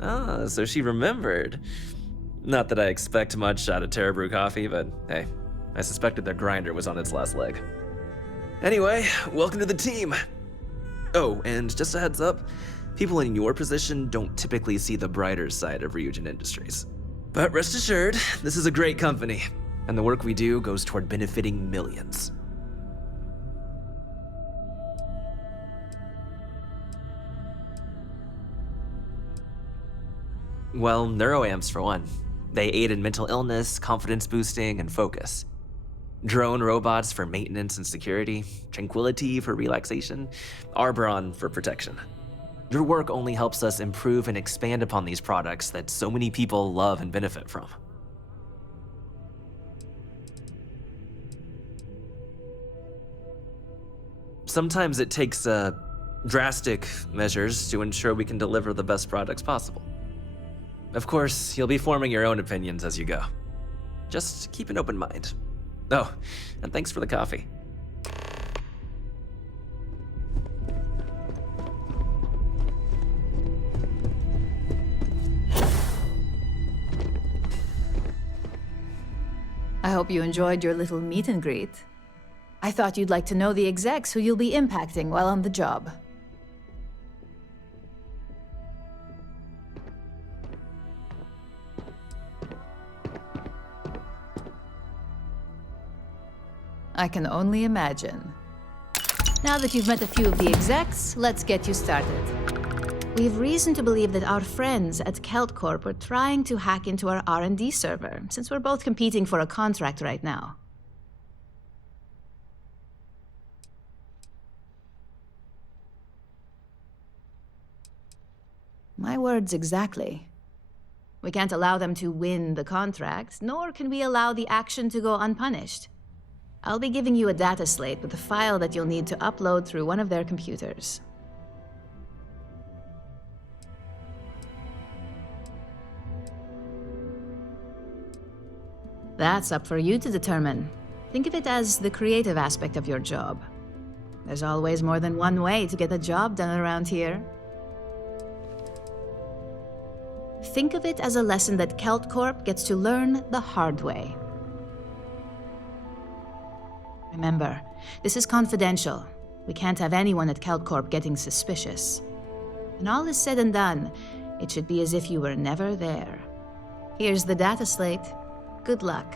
Ah, so she remembered. Not that I expect much out of Terra Brew Coffee, but hey, I suspected their grinder was on its last leg. Anyway, welcome to the team. Oh, and just a heads up, people in your position don't typically see the brighter side of Ryujin Industries. But rest assured, this is a great company, and the work we do goes toward benefiting millions. Well, neuroamps for one. They aid in mental illness, confidence boosting, and focus. Drone robots for maintenance and security, tranquility for relaxation, Arbron for protection. Your work only helps us improve and expand upon these products that so many people love and benefit from. Sometimes it takes drastic measures to ensure we can deliver the best products possible. Of course, you'll be forming your own opinions as you go. Just keep an open mind. Oh, and thanks for the coffee. I hope you enjoyed your little meet and greet. I thought you'd like to know the execs who you'll be impacting while on the job. I can only imagine. Now that you've met a few of the execs, let's get you started. We have reason to believe that our friends at Kelt Corp are trying to hack into our R&D server, since we're both competing for a contract right now. My words exactly. We can't allow them to win the contract, nor can we allow the action to go unpunished. I'll be giving you a data slate with a file that you'll need to upload through one of their computers. That's up for you to determine. Think of it as the creative aspect of your job. There's always more than one way to get a job done around here. Think of it as a lesson that Kelt Corp gets to learn the hard way. Remember, this is confidential. We can't have anyone at Kelt Corp getting suspicious. When all is said and done, it should be as if you were never there. Here's the data slate. Good luck.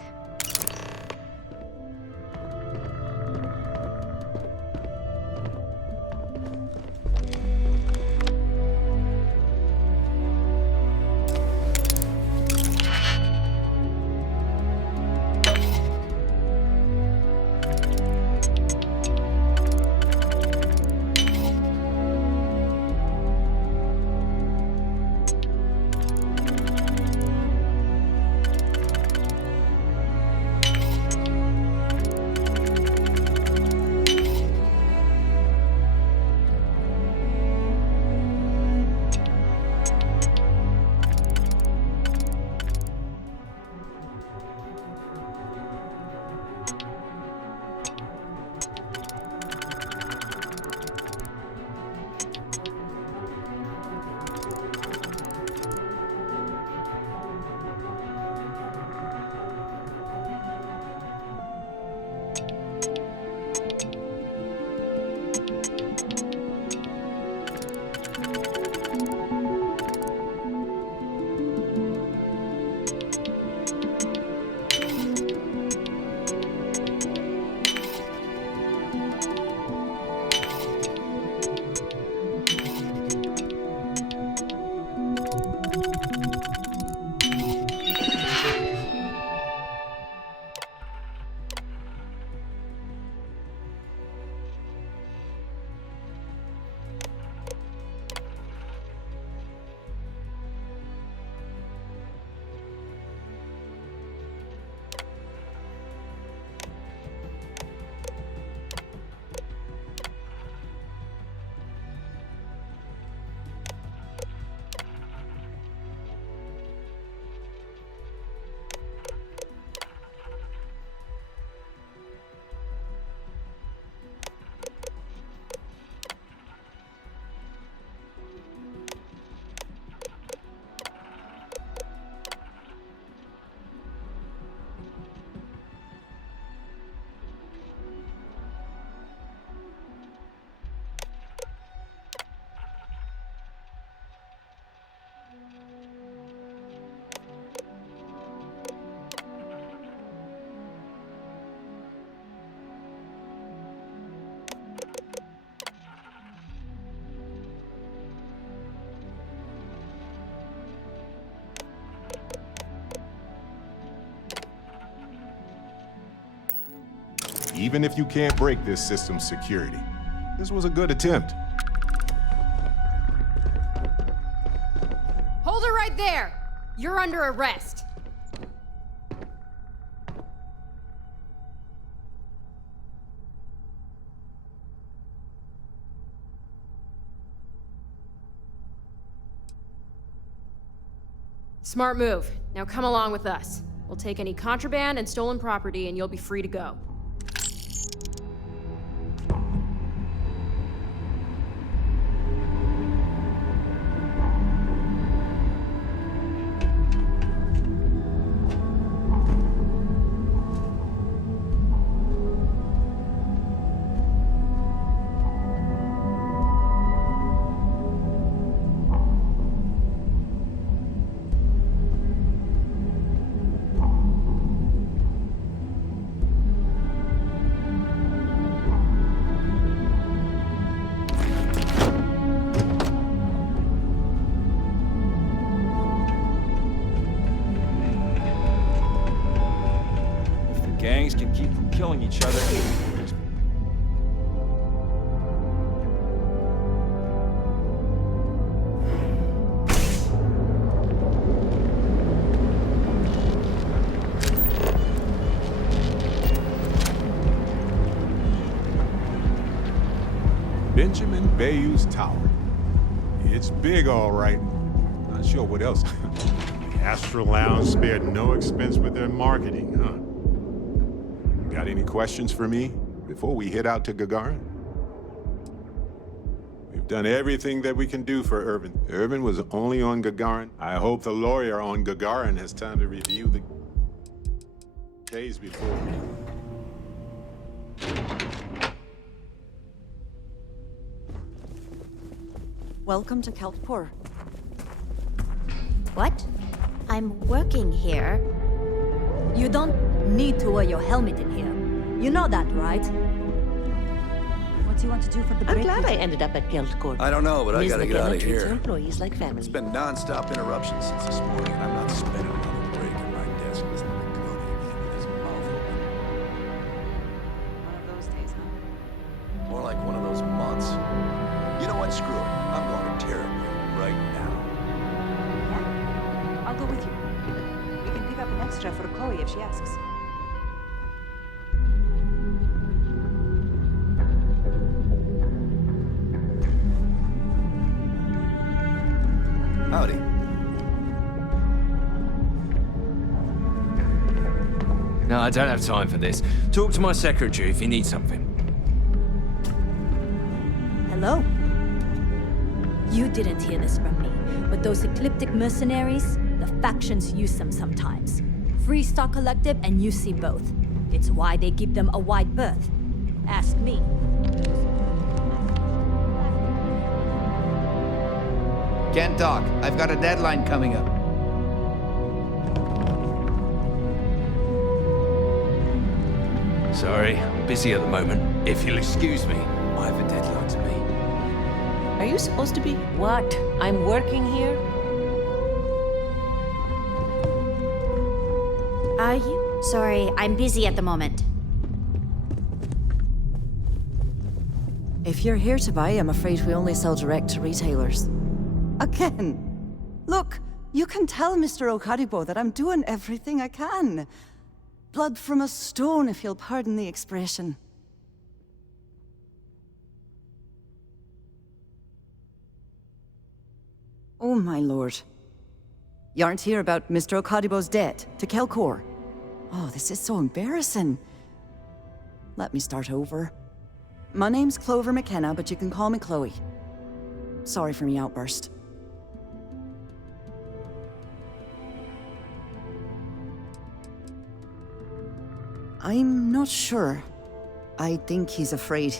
even if you can't break this system's security. This was a good attempt. Hold her right there! You're under arrest. Smart move. Now come along with us. We'll take any contraband and stolen property, and you'll be free to go. Gangs can keep from killing each other. Benjamin Bayou's Tower. It's big, all right. Not sure what else. The Astral Lounge spared no expense with their marketing, huh? Got any questions for me before we head out to Gagarin? We've done everything that we can do for Irvin. Irvin was only on Gagarin. I hope the lawyer on Gagarin has time to review the case before. Welcome to Keltpur. What? I'm working here. You don't need to wear your helmet in here. You know that, right? What do you want to do for the break? I'm glad I ended up at Guildcourt. I don't know, but I Ms. gotta get McKenna out of treats her here. employees like family. It's been non-stop interruptions since this morning, and I'm not spending another break at my desk listening to Cody again with his mouth open. One of those days, huh? More like one of those months. You know what? Screw it. I'm going to Terrapin right now. Yeah, I'll go with you. We can pick up an extra for Chloe if she asks. Howdy. No, I don't have time for this. Talk to my secretary if you need something. Hello? You didn't hear this from me, but those ecliptic mercenaries, the factions use them sometimes. Free Star Collective and you see both. It's why they give them a wide berth. Ask me. Can't talk. I've got a deadline coming up. Sorry, I'm busy at the moment. If you'll excuse me, I have a deadline to meet. Are you supposed to be? What? I'm working here? Are you? Sorry, I'm busy at the moment. If you're here to buy, I'm afraid we only sell direct to retailers. Again. Look, you can tell Mr. Okaribo that I'm doing everything I can. Blood from a stone, if you'll pardon the expression. Oh, my lord. You aren't here about Mr. Okaribo's debt to Kelkor. Oh, this is so embarrassing. Let me start over. My name's Clover McKenna, but you can call me Chloe. Sorry for me outburst. I'm not sure. I think he's afraid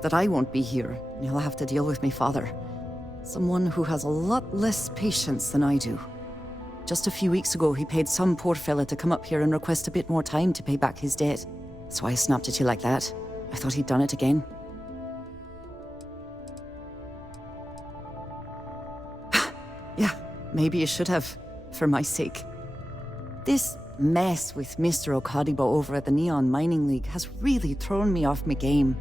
that I won't be here, and he'll have to deal with me father. Someone who has a lot less patience than I do. Just a few weeks ago, he paid some poor fella to come up here and request a bit more time to pay back his debt. So I snapped at you like that. I thought he'd done it again. Yeah, maybe you should have, for my sake. This mess with Mr. Okadibo over at the Neon Mining League has really thrown me off my game.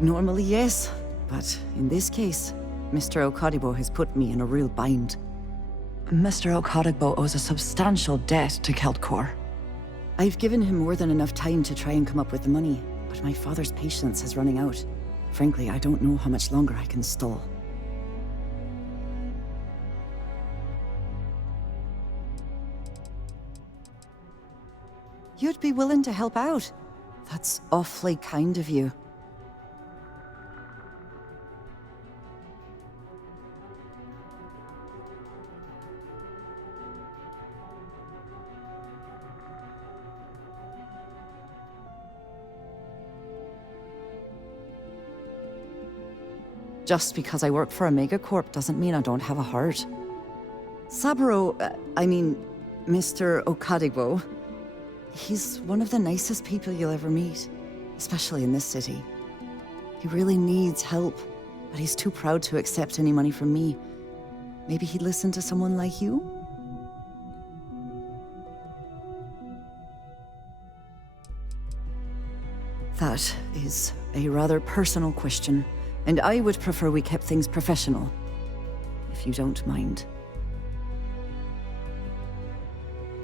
Normally, yes, but in this case, Mr. Okadibo has put me in a real bind. Mr. Okadibo owes a substantial debt to Keltcor. I've given him more than enough time to try and come up with the money, but my father's patience is running out. Frankly, I don't know how much longer I can stall. You'd be willing to help out? That's awfully kind of you. Just because I work for a megacorp doesn't mean I don't have a heart. Saburo, Mr. Okadibo, he's one of the nicest people you'll ever meet, especially in this city. He really needs help, but he's too proud to accept any money from me. Maybe he'd listen to someone like you? That is a rather personal question. And I would prefer we kept things professional, if you don't mind.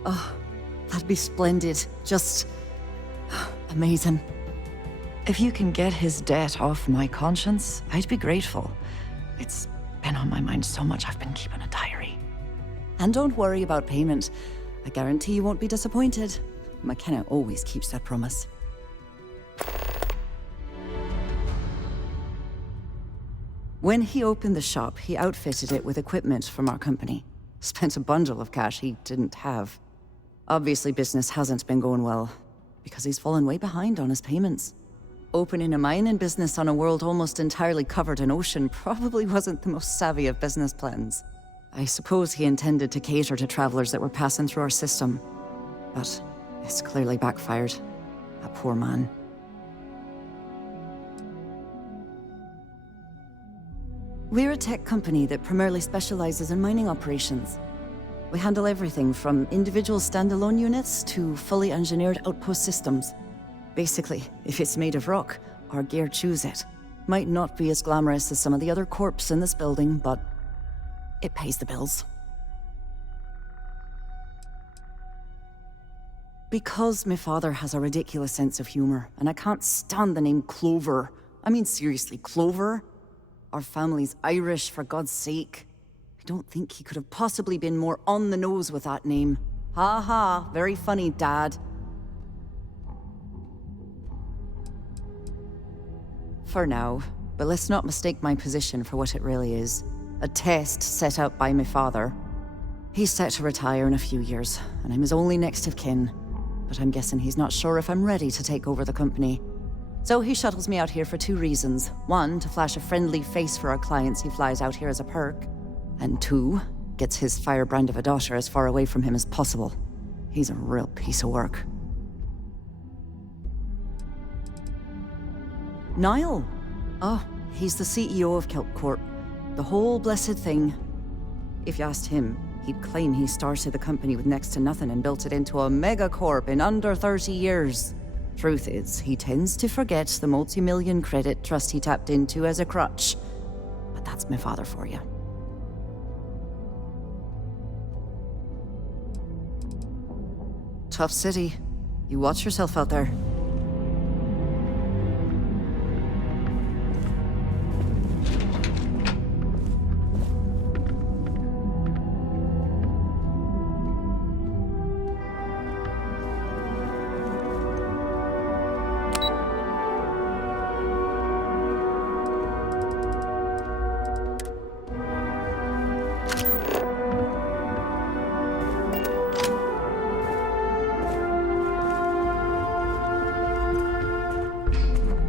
Oh, that'd be splendid. Just amazing. If you can get his debt off my conscience, I'd be grateful. It's been on my mind so much I've been keeping a diary. And don't worry about payment. I guarantee you won't be disappointed. McKenna always keeps that promise. When he opened the shop, he outfitted it with equipment from our company. Spent a bundle of cash he didn't have. Obviously, business hasn't been going well, because he's fallen way behind on his payments. Opening a mining business on a world almost entirely covered in ocean probably wasn't the most savvy of business plans. I suppose he intended to cater to travelers that were passing through our system. But it's clearly backfired. A poor man. We're a tech company that primarily specializes in mining operations. We handle everything from individual standalone units to fully engineered outpost systems. Basically, if it's made of rock, our gear chews it. Might not be as glamorous as some of the other corps in this building, but it pays the bills. Because my father has a ridiculous sense of humor, and I can't stand the name Clover. I mean, seriously, Clover? Our family's Irish, for God's sake. I don't think he could have possibly been more on the nose with that name. Ha ha, very funny, Dad. For now, but let's not mistake my position for what it really is. A test set out by my father. He's set to retire in a few years, and I'm his only next of kin. But I'm guessing he's not sure if I'm ready to take over the company. So he shuttles me out here for two reasons. One, to flash a friendly face for our clients he flies out here as a perk. And two, gets his firebrand of a daughter as far away from him as possible. He's a real piece of work. Niall? Oh, he's the CEO of Keltcorp. The whole blessed thing. If you asked him, he'd claim he started the company with next to nothing and built it into a megacorp in under 30 years. Truth is, he tends to forget the multi-million credit trust he tapped into as a crutch. But that's my father for you. Tough city. You watch yourself out there.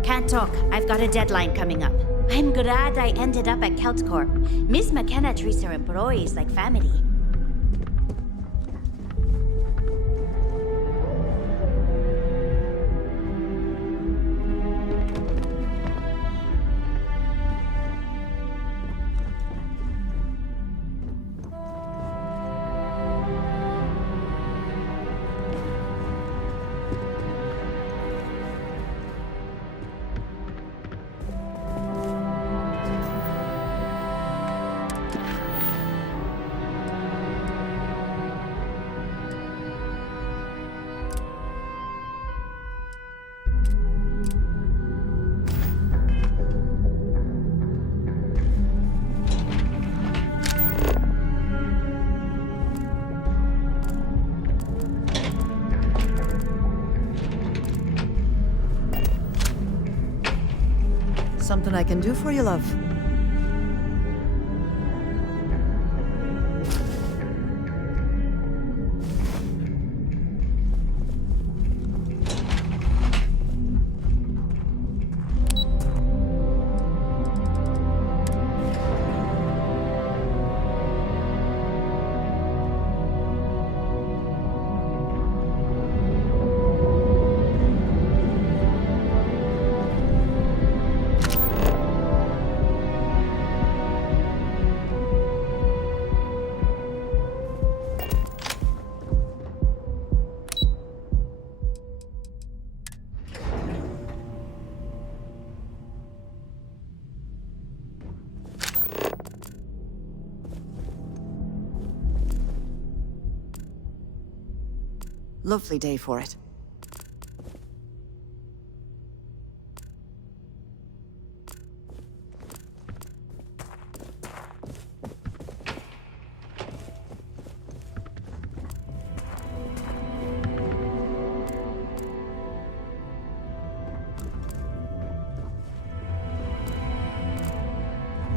Can't talk. I've got a deadline coming up. I'm glad I ended up at Keltcorp. Miss McKenna treats her employees like family. Something I can do for you, love? Lovely day for it.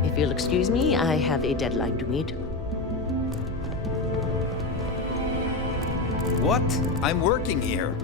If you'll excuse me, I have a deadline to meet. What? I'm working here.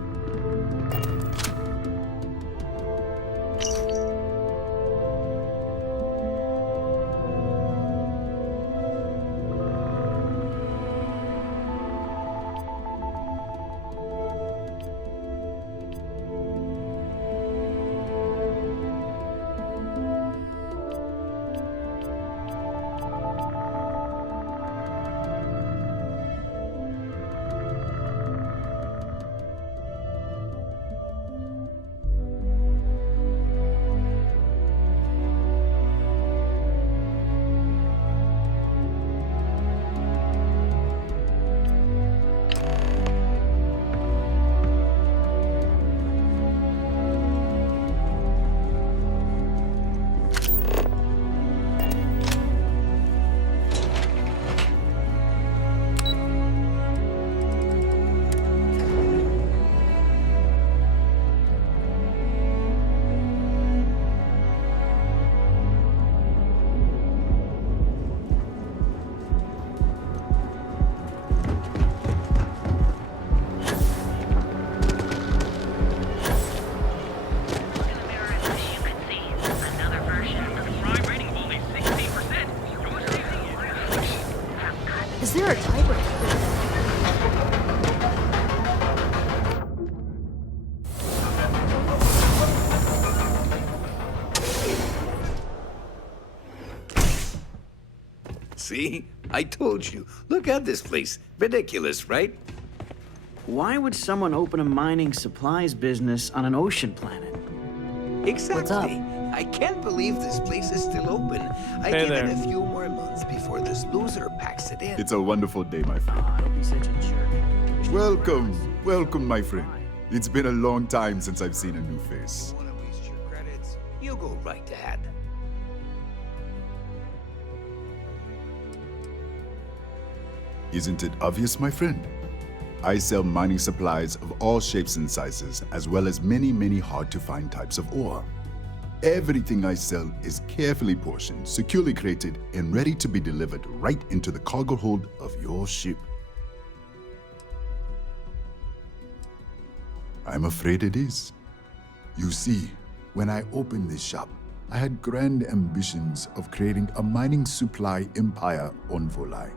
Is there a tiebreaker? See? I told you. Look at this place. Ridiculous, right? Why would someone open a mining supplies business on an ocean planet? Exactly. I can't believe this place is still open. I give it a few more months before this loser packs it in. It's a wonderful day, my friend. Don't be such a jerk. Welcome, my friend. It's been a long time since I've seen a new face. Want to waste your credits? You go right ahead. Isn't it obvious, my friend? I sell mining supplies of all shapes and sizes, as well as many, many hard-to-find types of ore. Everything I sell is carefully portioned, securely crated, and ready to be delivered right into the cargo hold of your ship. I'm afraid it is. You see, when I opened this shop, I had grand ambitions of creating a mining supply empire on Volai.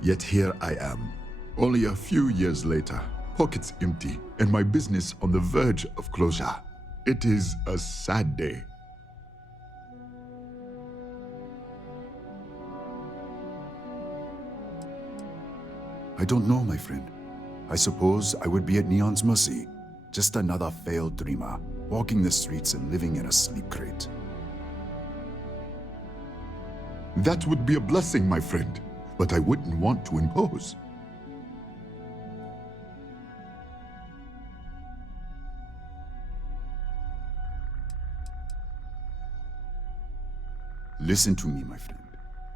Yet here I am, only a few years later, pockets empty, and my business on the verge of closure. It is a sad day. I don't know, my friend. I suppose I would be at Neon's mercy. Just another failed dreamer, walking the streets and living in a sleep crate. That would be a blessing, my friend, but I wouldn't want to impose. Listen to me, my friend.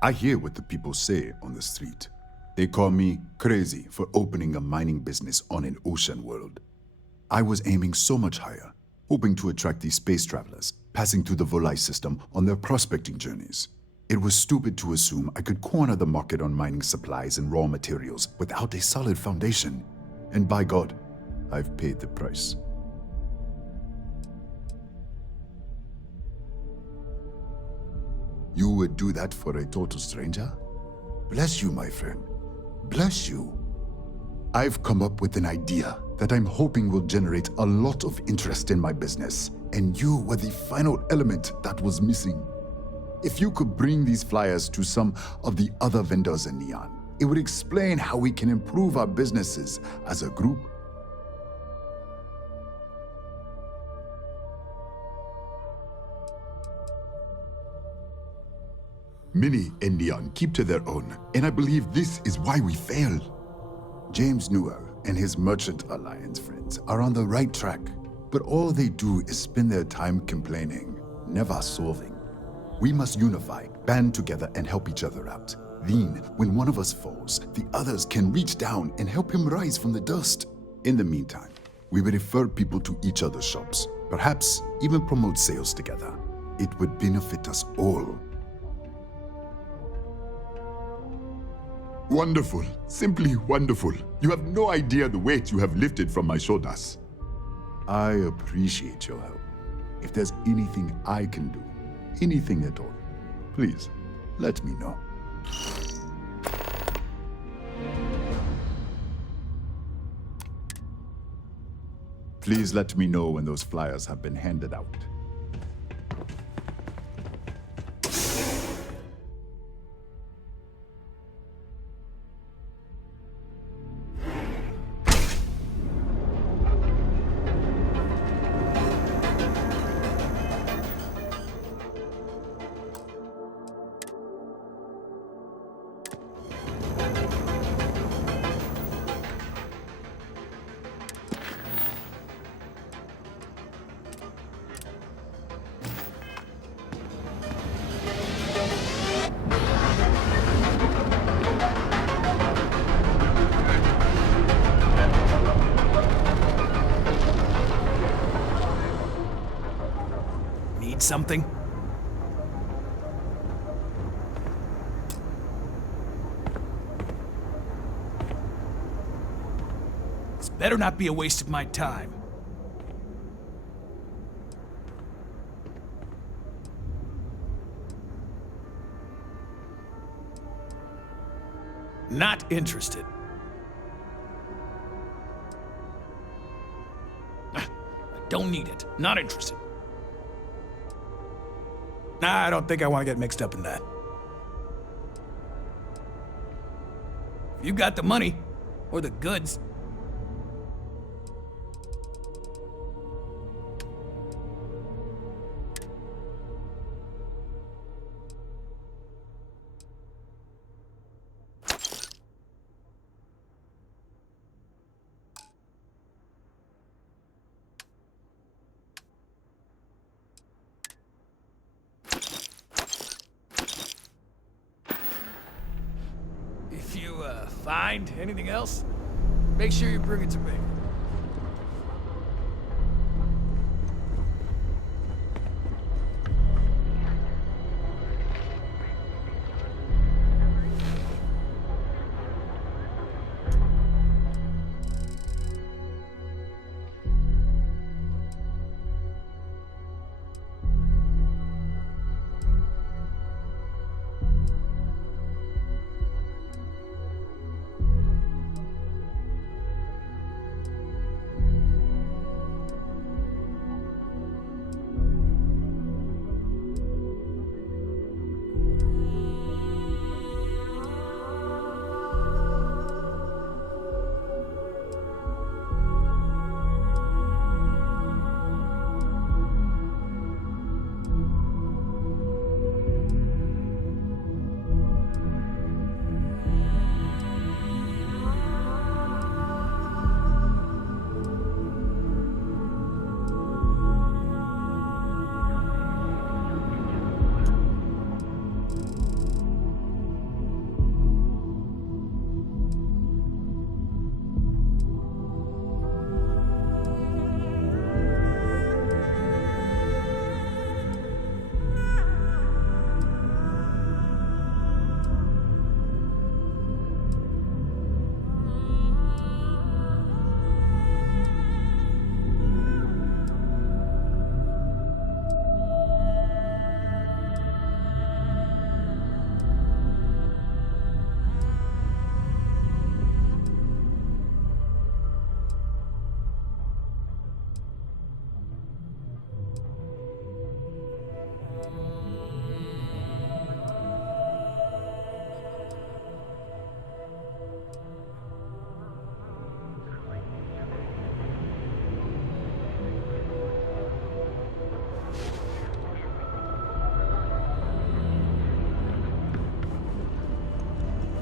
I hear what the people say on the street. They call me crazy for opening a mining business on an ocean world. I was aiming so much higher, hoping to attract these space travelers, passing through the Volai system on their prospecting journeys. It was stupid to assume I could corner the market on mining supplies and raw materials without a solid foundation. And by God, I've paid the price. You would do that for a total stranger? Bless you, my friend. Bless you. I've come up with an idea that I'm hoping will generate a lot of interest in my business, and you were the final element that was missing. If you could bring these flyers to some of the other vendors in Neon, it would explain how we can improve our businesses as a group. Many in Neon keep to their own, and I believe this is why we fail. James Newell and his Merchant Alliance friends are on the right track, but all they do is spend their time complaining, never solving. We must unify, band together, and help each other out. Then, when one of us falls, the others can reach down and help him rise from the dust. In the meantime, we will refer people to each other's shops, perhaps even promote sales together. It would benefit us all. Wonderful. Simply wonderful. You have no idea the weight you have lifted from my shoulders. I appreciate your help. If there's anything I can do, anything at all, please, let me know. Please let me know when those flyers have been handed out. Something? This better not be a waste of my time. Not interested. I don't need it. Not interested. Nah, I don't think I want to get mixed up in that. If you got the money, or the goods. Find anything else? Make sure you bring it to me.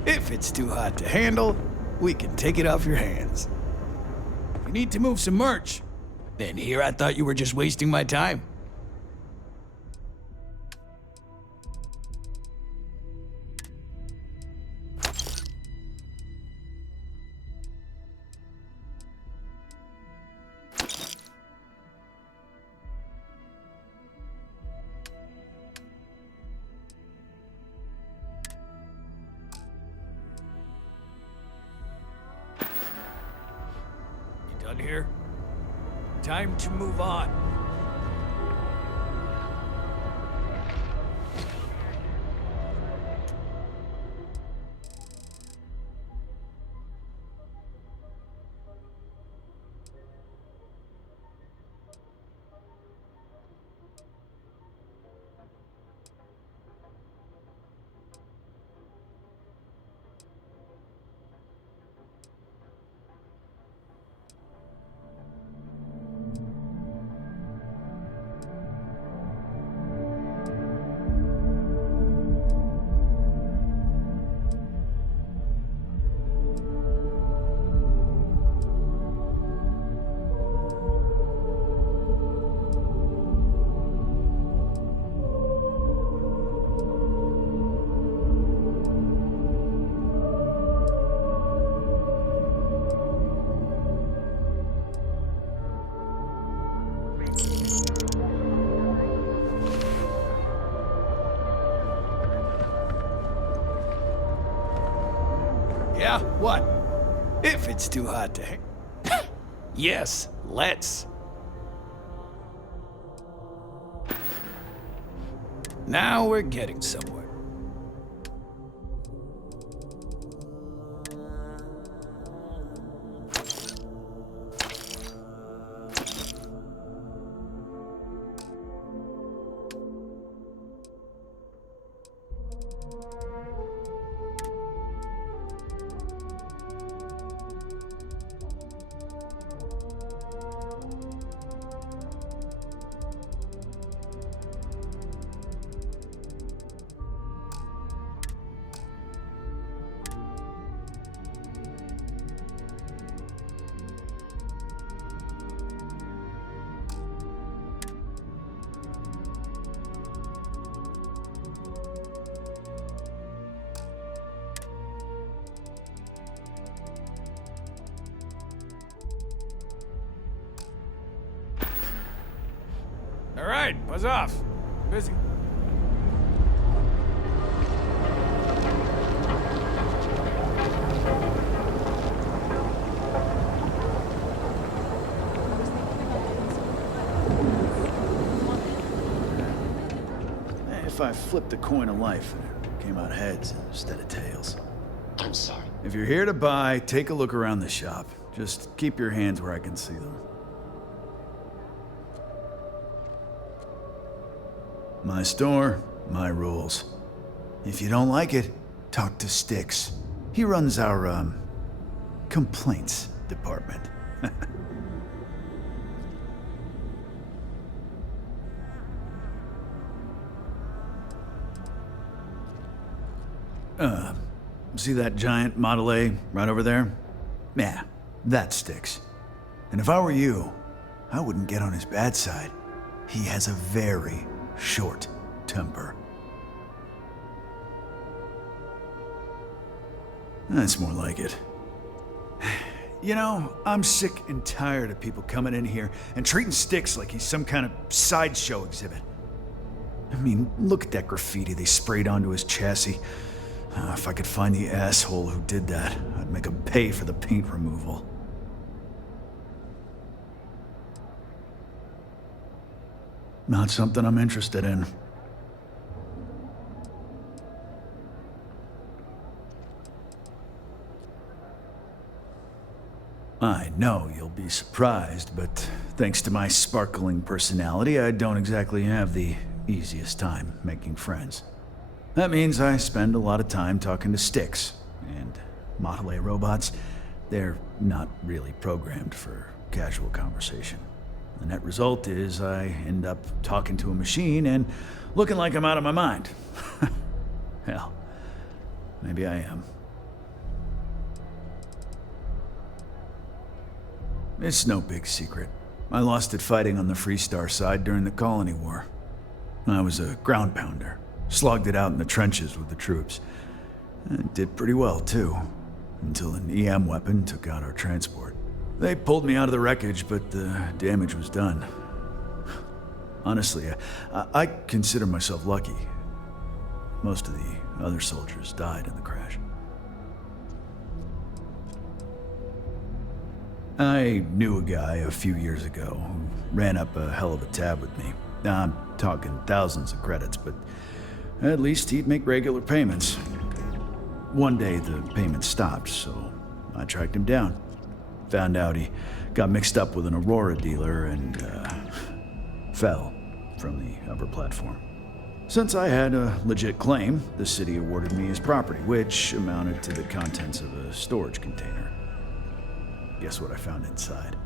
If it's too hot to handle, we can take it off your hands. If you need to move some merch, then here I thought you were just wasting my time. Done here? Time to move on. Yeah, what? If it's too hot to Yes, let's. Now we're getting somewhere. All right, buzz off. Busy. If I flipped a coin of life and it came out heads instead of tails. I'm sorry. If you're here to buy, take a look around the shop. Just keep your hands where I can see them. My store, my rules. If you don't like it, talk to Styx. He runs our, complaints department. See that giant Model A right over there? Yeah, that Styx. And if I were you, I wouldn't get on his bad side. He has a very short temper. That's more like it. You know, I'm sick and tired of people coming in here and treating Styx like he's some kind of sideshow exhibit. I mean, look at that graffiti they sprayed onto his chassis. If I could find the asshole who did that, I'd make him pay for the paint removal. Not something I'm interested in. I know you'll be surprised, but thanks to my sparkling personality, I don't exactly have the easiest time making friends. That means I spend a lot of time talking to Styx, and Model A robots, they're not really programmed for casual conversation. The net result is I end up talking to a machine and looking like I'm out of my mind. Hell, maybe I am. It's no big secret. I lost it fighting on the Freestar side during the Colony War. I was a ground pounder. Slogged it out in the trenches with the troops. And did pretty well, too. Until an EM weapon took out our transport. They pulled me out of the wreckage, but the damage was done. Honestly, I consider myself lucky. Most of the other soldiers died in the crash. I knew a guy a few years ago who ran up a hell of a tab with me. I'm talking thousands of credits, but at least he'd make regular payments. One day the payments stopped, so I tracked him down. Found out he got mixed up with an Aurora dealer and fell from the upper platform. Since I had a legit claim, the city awarded me his property, which amounted to the contents of a storage container. Guess what I found inside?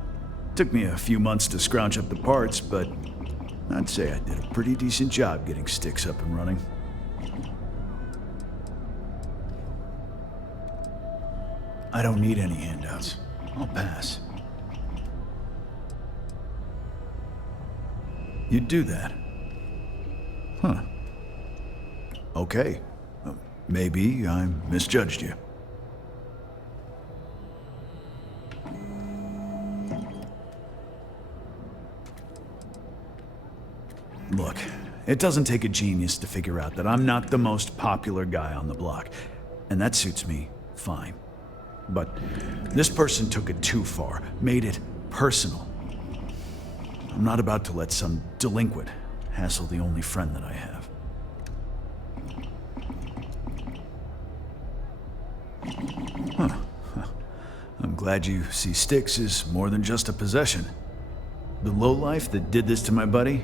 Took me a few months to scrounge up the parts, but I'd say I did a pretty decent job getting Styx up and running. I don't need any handouts. I'll pass. You'd do that? Huh. Okay. Maybe I misjudged you. Look, it doesn't take a genius to figure out that I'm not the most popular guy on the block, and that suits me fine. But this person took it too far, made it personal. I'm not about to let some delinquent hassle the only friend that I have. Huh. I'm glad you see Styx as more than just a possession. The lowlife that did this to my buddy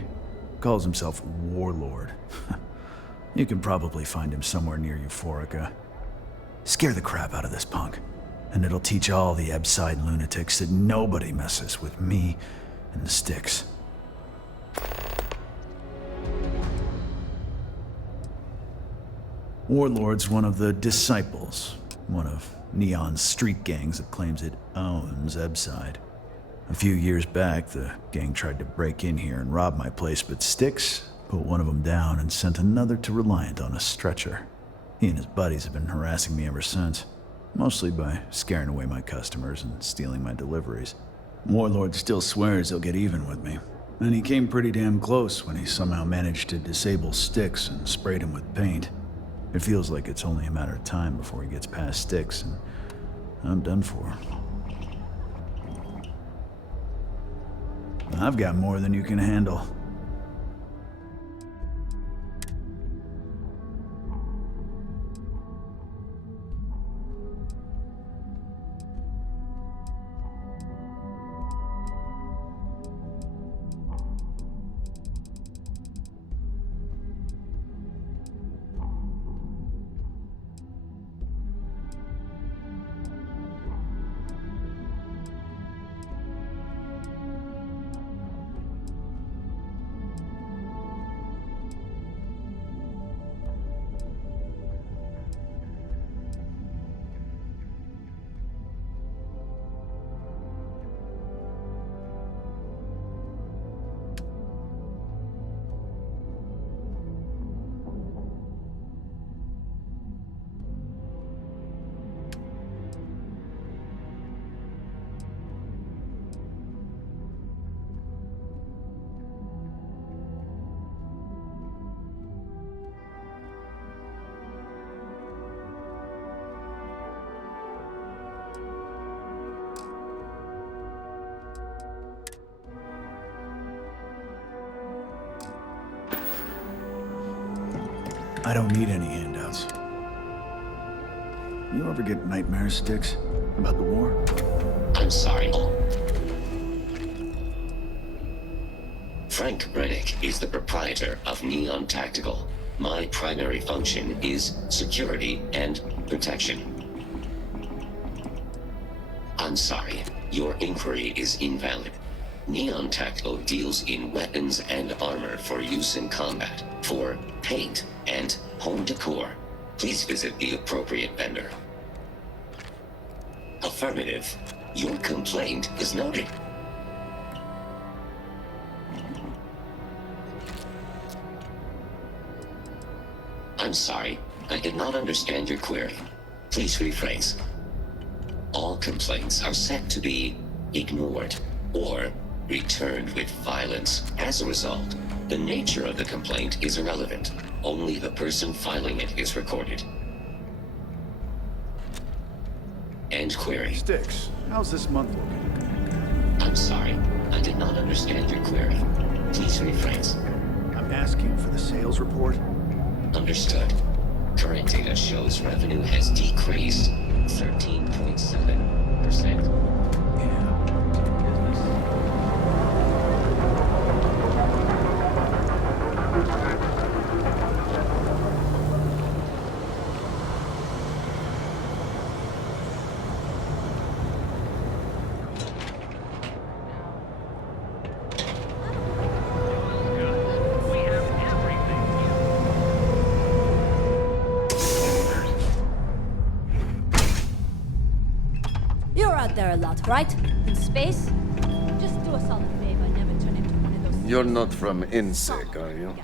calls himself Warlord. You can probably find him somewhere near Euphorica. Scare the crap out of this punk, and it'll teach all the Ebside lunatics that nobody messes with me and the Styx. Warlord's one of the disciples, one of Neon's street gangs that claims it owns Ebside. A few years back, the gang tried to break in here and rob my place, but Styx put one of them down and sent another to Reliant on a stretcher. He and his buddies have been harassing me ever since, mostly by scaring away my customers and stealing my deliveries. Warlord still swears he'll get even with me, and he came pretty damn close when he somehow managed to disable Styx and sprayed him with paint. It feels like it's only a matter of time before he gets past Styx, and I'm done for. I've got more than you can handle. I don't need any handouts. You ever get nightmares, Styx? About the war? I'm sorry. Frank Rennick is the proprietor of Neon Tactical. My primary function is security and protection. I'm sorry, your inquiry is invalid. Neon Tactical deals in weapons and armor for use in combat, for paint and home decor. Please visit the appropriate vendor. Affirmative. Your complaint is noted. I'm sorry, I did not understand your query. Please rephrase. All complaints are set to be ignored or returned with violence. As a result, the nature of the complaint is irrelevant. Only the person filing it is recorded. End query. Sticks, how's this month looking? I'm sorry, I did not understand your query. Please rephrase. I'm asking for the sales report. Understood. Current data shows revenue has decreased 13.7%. You're out there a lot, right? In space? Just do a solid favor, never turn into one of those... You're not from INSEC, are you?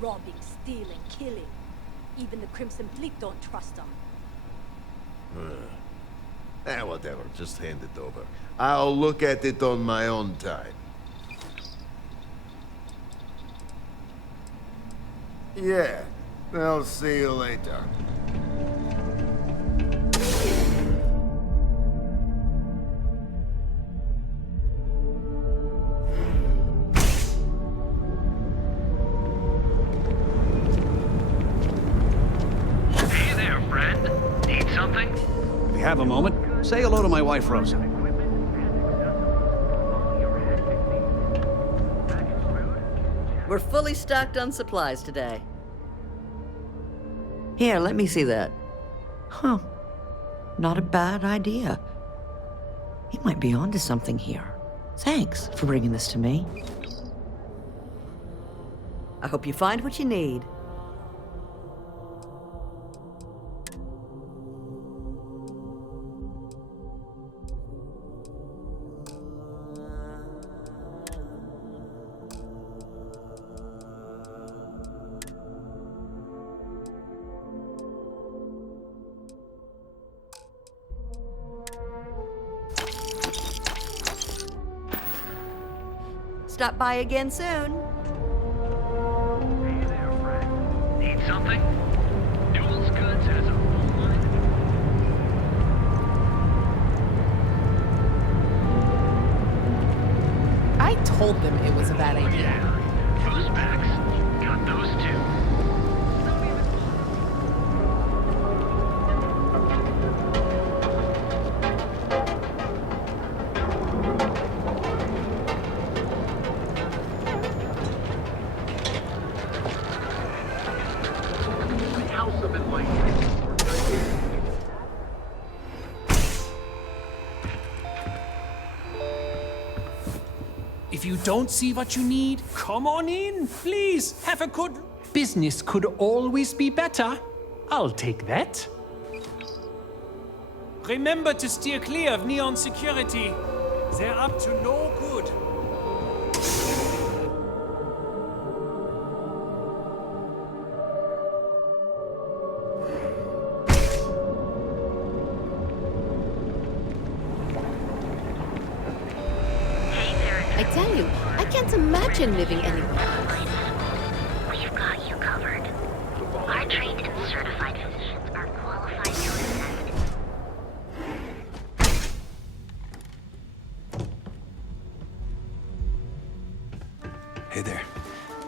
Robbing, stealing, killing. Even the Crimson Fleet don't trust them. Whatever, just hand it over. I'll look at it on my own time. Yeah, I'll see you later. Hey there, friend. Need something? If you have a moment, say hello to my wife, Rosa. We're fully stocked on supplies today. Here, let me see that. Huh. Not a bad idea. He might be onto something here. Thanks for bringing this to me. I hope you find what you need. Stop by again soon. Hey there, friend. Need something? Duels Goods has a full line. I told them it was a bad idea. Those packs. Got those too. If you don't see what you need, come on in, please. Have a good... Business could always be better. I'll take that. Remember to steer clear of Neon Security. They're up to no good. I tell you, I can't imagine living anywhere. We've got you covered. Our trained and certified physicians are qualified to assist. Hey there.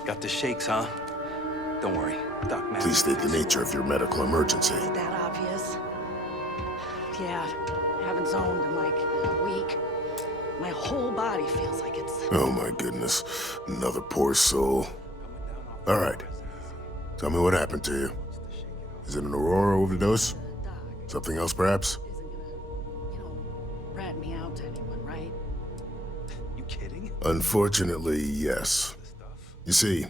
Got the shakes, huh? Don't worry. Doc Matt. Please state the nature of your medical emergency. Is that obvious? Yeah, I haven't zoned in like a week. My whole body feels like it's... Oh my goodness. Another poor soul. All right. Tell me what happened to you. Is it an Aurora overdose? Something else, perhaps? rat me out to anyone, right? You kidding? Unfortunately, yes. You see,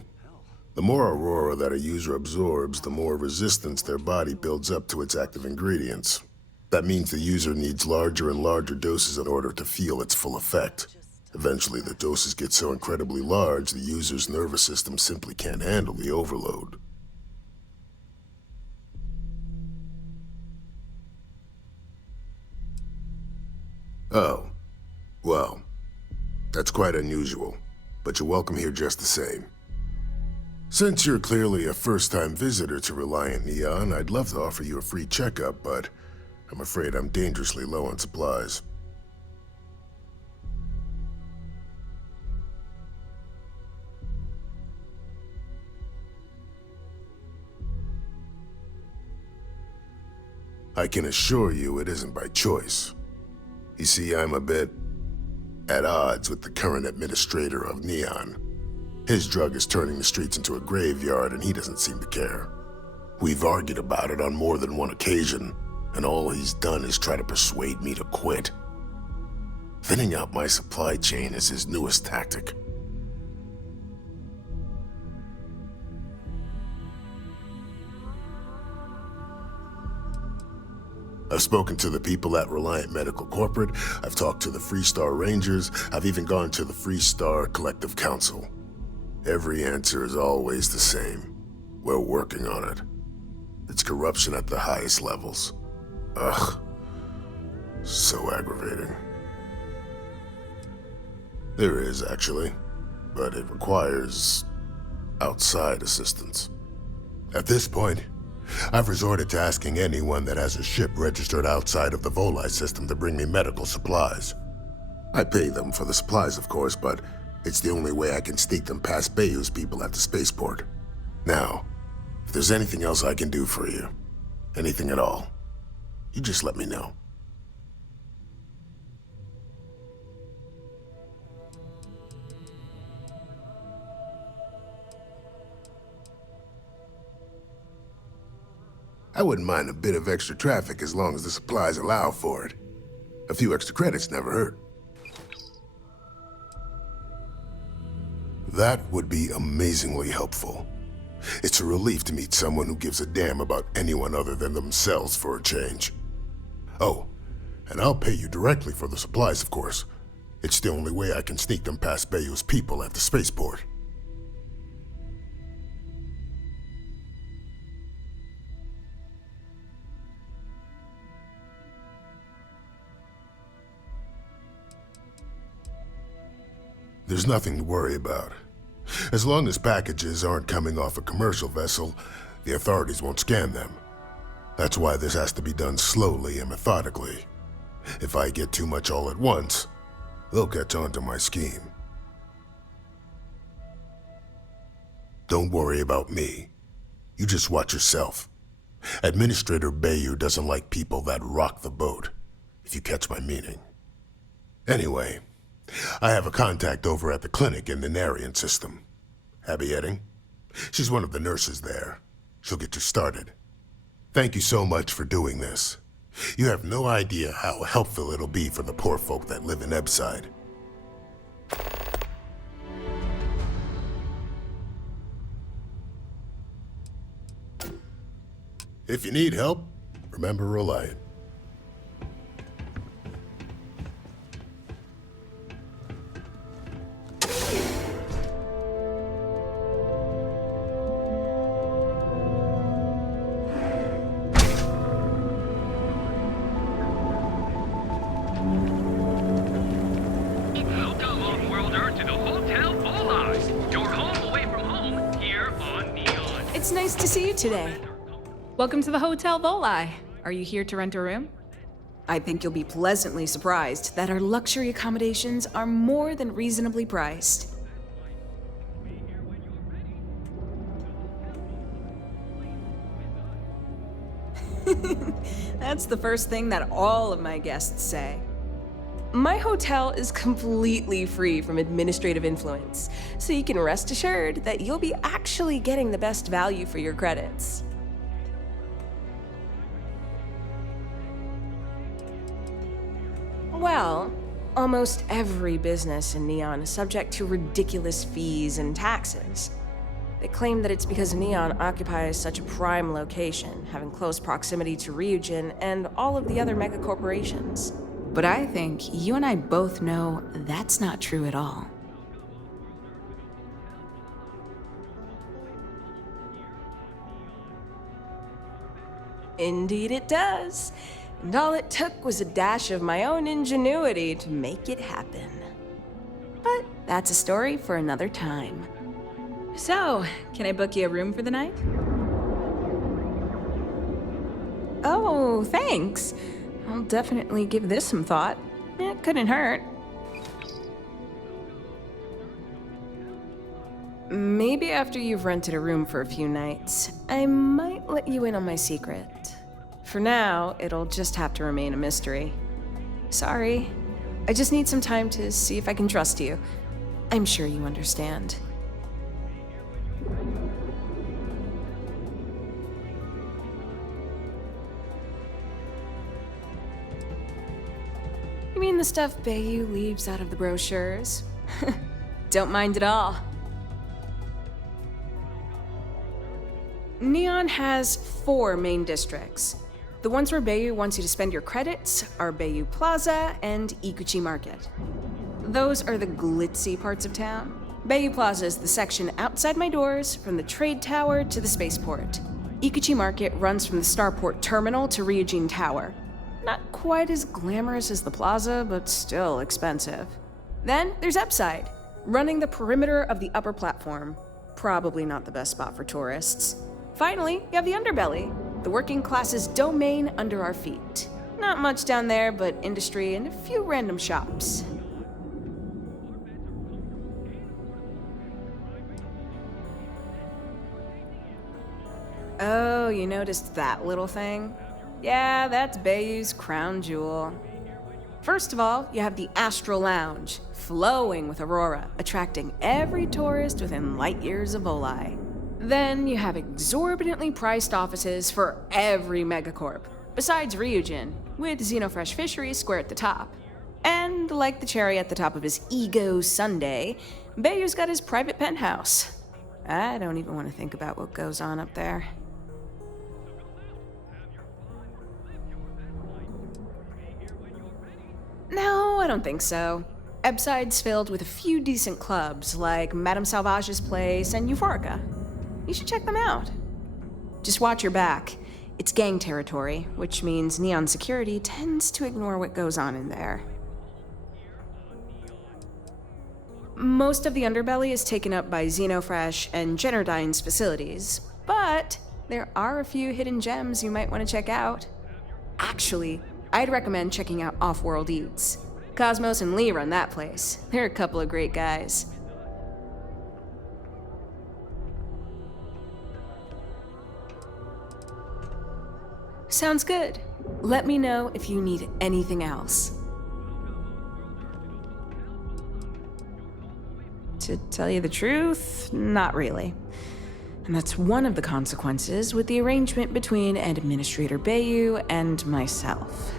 the more Aurora that a user absorbs, the more resistance their body builds up to its active ingredients. That means the user needs larger and larger doses in order to feel its full effect. Eventually, the doses get so incredibly large, the user's nervous system simply can't handle the overload. Oh, well, that's quite unusual, but you're welcome here just the same. Since you're clearly a first-time visitor to Reliant Neon, I'd love to offer you a free checkup, but I'm afraid I'm dangerously low on supplies. I can assure you it isn't by choice. You see, I'm a bit at odds with the current administrator of Neon. His drug is turning the streets into a graveyard, and he doesn't seem to care. We've argued about it on more than one occasion, and all he's done is try to persuade me to quit. Thinning out my supply chain is his newest tactic. I've spoken to the people at Reliant Medical Corporate, I've talked to the Freestar Rangers, I've even gone to the Freestar Collective Council. Every answer is always the same. We're working on it. It's corruption at the highest levels. Ugh. So aggravating. There is, actually, but it requires outside assistance. At this point, I've resorted to asking anyone that has a ship registered outside of the Volai system to bring me medical supplies. I pay them for the supplies, of course, but it's the only way I can sneak them past Bayou's people at the spaceport. Now, if there's anything else I can do for you, anything at all, you just let me know. I wouldn't mind a bit of extra traffic as long as the supplies allow for it. A few extra credits never hurt. That would be amazingly helpful. It's a relief to meet someone who gives a damn about anyone other than themselves for a change. Oh, and I'll pay you directly for the supplies, of course. It's the only way I can sneak them past Bayou's people at the spaceport. There's nothing to worry about. As long as packages aren't coming off a commercial vessel, the authorities won't scan them. That's why this has to be done slowly and methodically. If I get too much all at once, they'll catch on to my scheme. Don't worry about me. You just watch yourself. Administrator Bayou doesn't like people that rock the boat, if you catch my meaning. Anyway, I have a contact over at the clinic in the Narian system. Abby Edding. She's one of the nurses there. She'll get you started. Thank you so much for doing this. You have no idea how helpful it'll be for the poor folk that live in Ebside. If you need help, remember Reliant. Welcome off-world Earth to the Hotel Volai. Your home away from home here on Neon. It's nice to see you today. Welcome to the Hotel Volai. Are you here to rent a room? I think you'll be pleasantly surprised that our luxury accommodations are more than reasonably priced. That's the first thing that all of my guests say. My hotel is completely free from administrative influence, so you can rest assured that you'll be actually getting the best value for your credits. Well, almost every business in Neon is subject to ridiculous fees and taxes. They claim that it's because Neon occupies such a prime location, having close proximity to Ryujin and all of the other megacorporations. But I think you and I both know that's not true at all. Indeed it does. And all it took was a dash of my own ingenuity to make it happen. But that's a story for another time. So, can I book you a room for the night? Oh, thanks. I'll definitely give this some thought. It couldn't hurt. Maybe after you've rented a room for a few nights, I might let you in on my secret. For now, it'll just have to remain a mystery. Sorry. I just need some time to see if I can trust you. I'm sure you understand. You mean the stuff Bayu leaves out of the brochures? Don't mind at all. Neon has 4 main districts. The ones where Bayu wants you to spend your credits are Bayu Plaza and Ikuchi Market. Those are the glitzy parts of town. Bayu Plaza is the section outside my doors from the trade tower to the spaceport. Ikuchi Market runs from the starport terminal to Ryujin Tower. Not quite as glamorous as the plaza, but still expensive. Then there's Upside, running the perimeter of the upper platform. Probably not the best spot for tourists. Finally, you have the Underbelly, the working class's domain under our feet. Not much down there, but industry and a few random shops. Oh, you noticed that little thing? Yeah, that's Bayu's crown jewel. First of all, you have the Astral Lounge, flowing with Aurora, attracting every tourist within light years of Volai. Then you have exorbitantly priced offices for every megacorp, besides Ryujin, with Xenofresh Fisheries square at the top. And like the cherry at the top of his ego sundae, Bayu's got his private penthouse. I don't even want to think about what goes on up there. No, I don't think so. Ebside's filled with a few decent clubs, like Madame Sauvage's Place and Euphorica. You should check them out. Just watch your back. It's gang territory, which means Neon security tends to ignore what goes on in there. Most of the underbelly is taken up by Xenofresh and Generdyne's facilities, but there are a few hidden gems you might want to check out. Actually, I'd recommend checking out Off-World Eats. Cosmos and Lee run that place. They're a couple of great guys. Sounds good. Let me know if you need anything else. To tell you the truth, not really. And that's one of the consequences with the arrangement between Administrator Bayu and myself.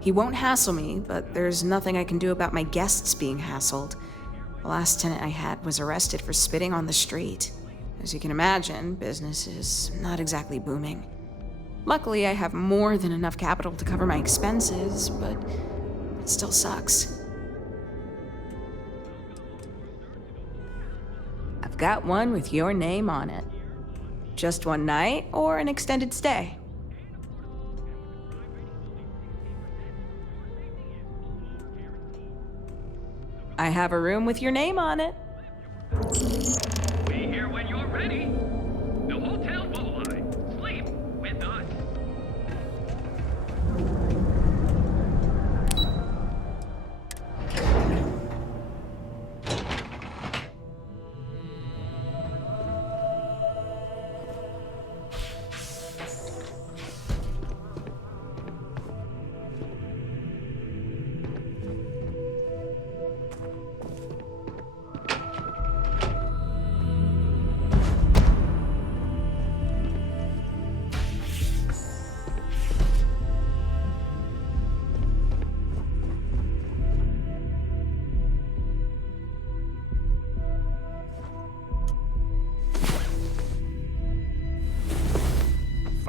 He won't hassle me, but there's nothing I can do about my guests being hassled. The last tenant I had was arrested for spitting on the street. As you can imagine, business is not exactly booming. Luckily, I have more than enough capital to cover my expenses, but it still sucks. I've got one with your name on it. Just one night or an extended stay? I have a room with your name on it. We here when you're ready. The Hotel Volai. Sleep with us.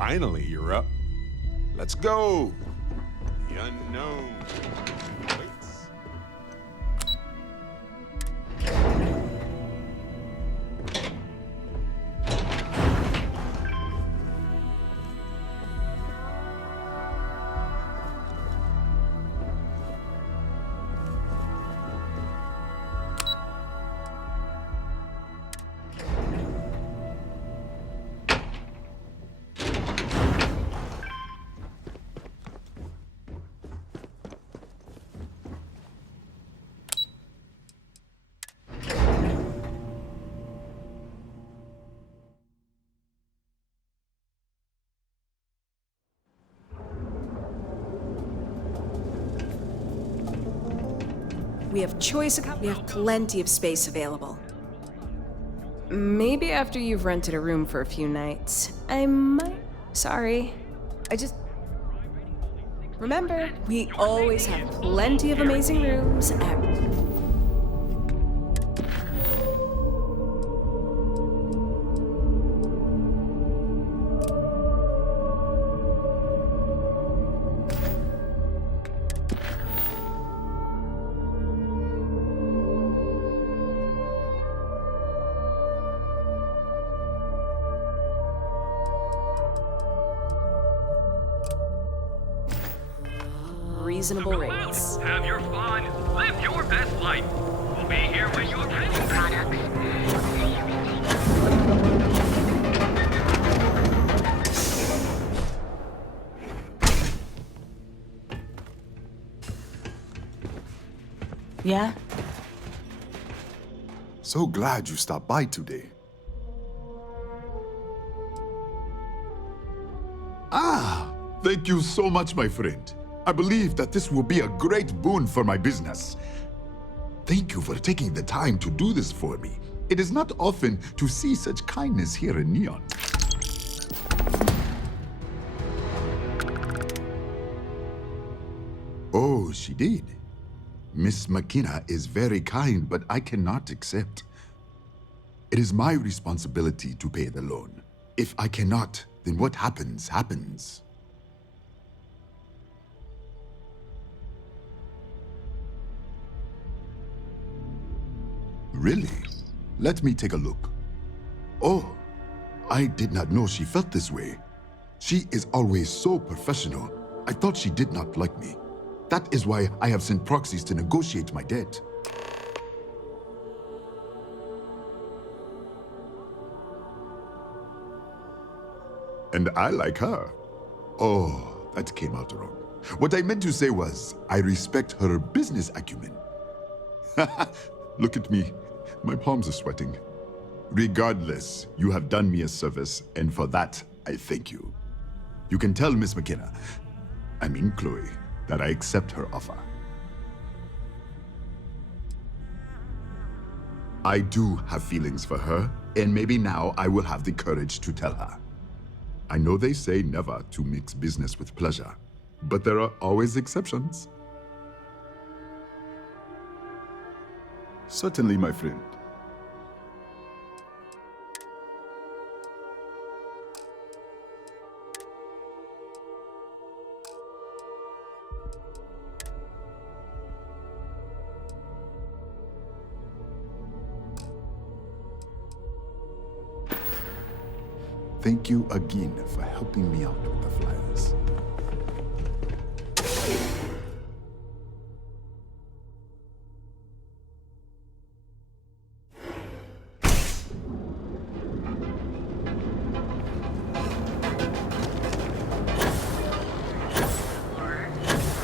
Finally, you're up. Let's go. The unknown waits. We have we have plenty of space available. Maybe after you've rented a room for a few nights, I might... Sorry. Remember, we always have plenty of amazing rooms at... reasonable rates. Have your fun. Live your best life. We'll be here when you're ready. Products. Yeah? So glad you stopped by today. Ah, thank you so much, my friend. I believe that this will be a great boon for my business. Thank you for taking the time to do this for me. It is not often to see such kindness here in Neon. Oh, she did. Miss McKenna is very kind, but I cannot accept. It is my responsibility to pay the loan. If I cannot, then what happens, happens. Really? Let me take a look. Oh, I did not know she felt this way. She is always so professional. I thought she did not like me. That is why I have sent proxies to negotiate my debt. And I like her. Oh, that came out wrong. What I meant to say was, I respect her business acumen. Look at me. My palms are sweating. Regardless, you have done me a service, and for that, I thank you. You can tell Miss McKenna, I mean Chloe, that I accept her offer. I do have feelings for her, and maybe now I will have the courage to tell her. I know they say never to mix business with pleasure, but there are always exceptions. Certainly, my friend. Thank you again for helping me out with the flyers.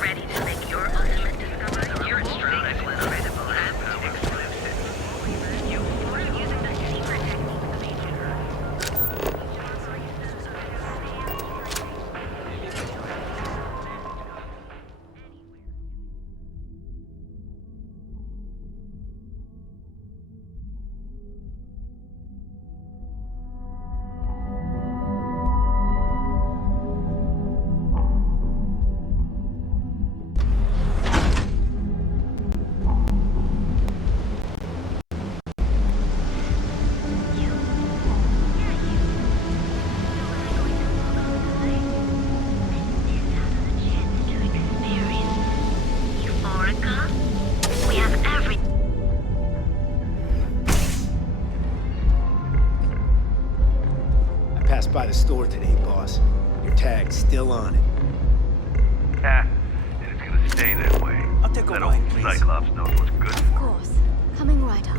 Ready to make your ultimate discovery? You're strong, incredible, and exclusive. You're using the secret technique. passed by the store today, boss. Your tag's still on it. Ha! And it's gonna stay that way. I'll take a that ride, old please. Cyclops knows what's good for him. Of course. Coming right up.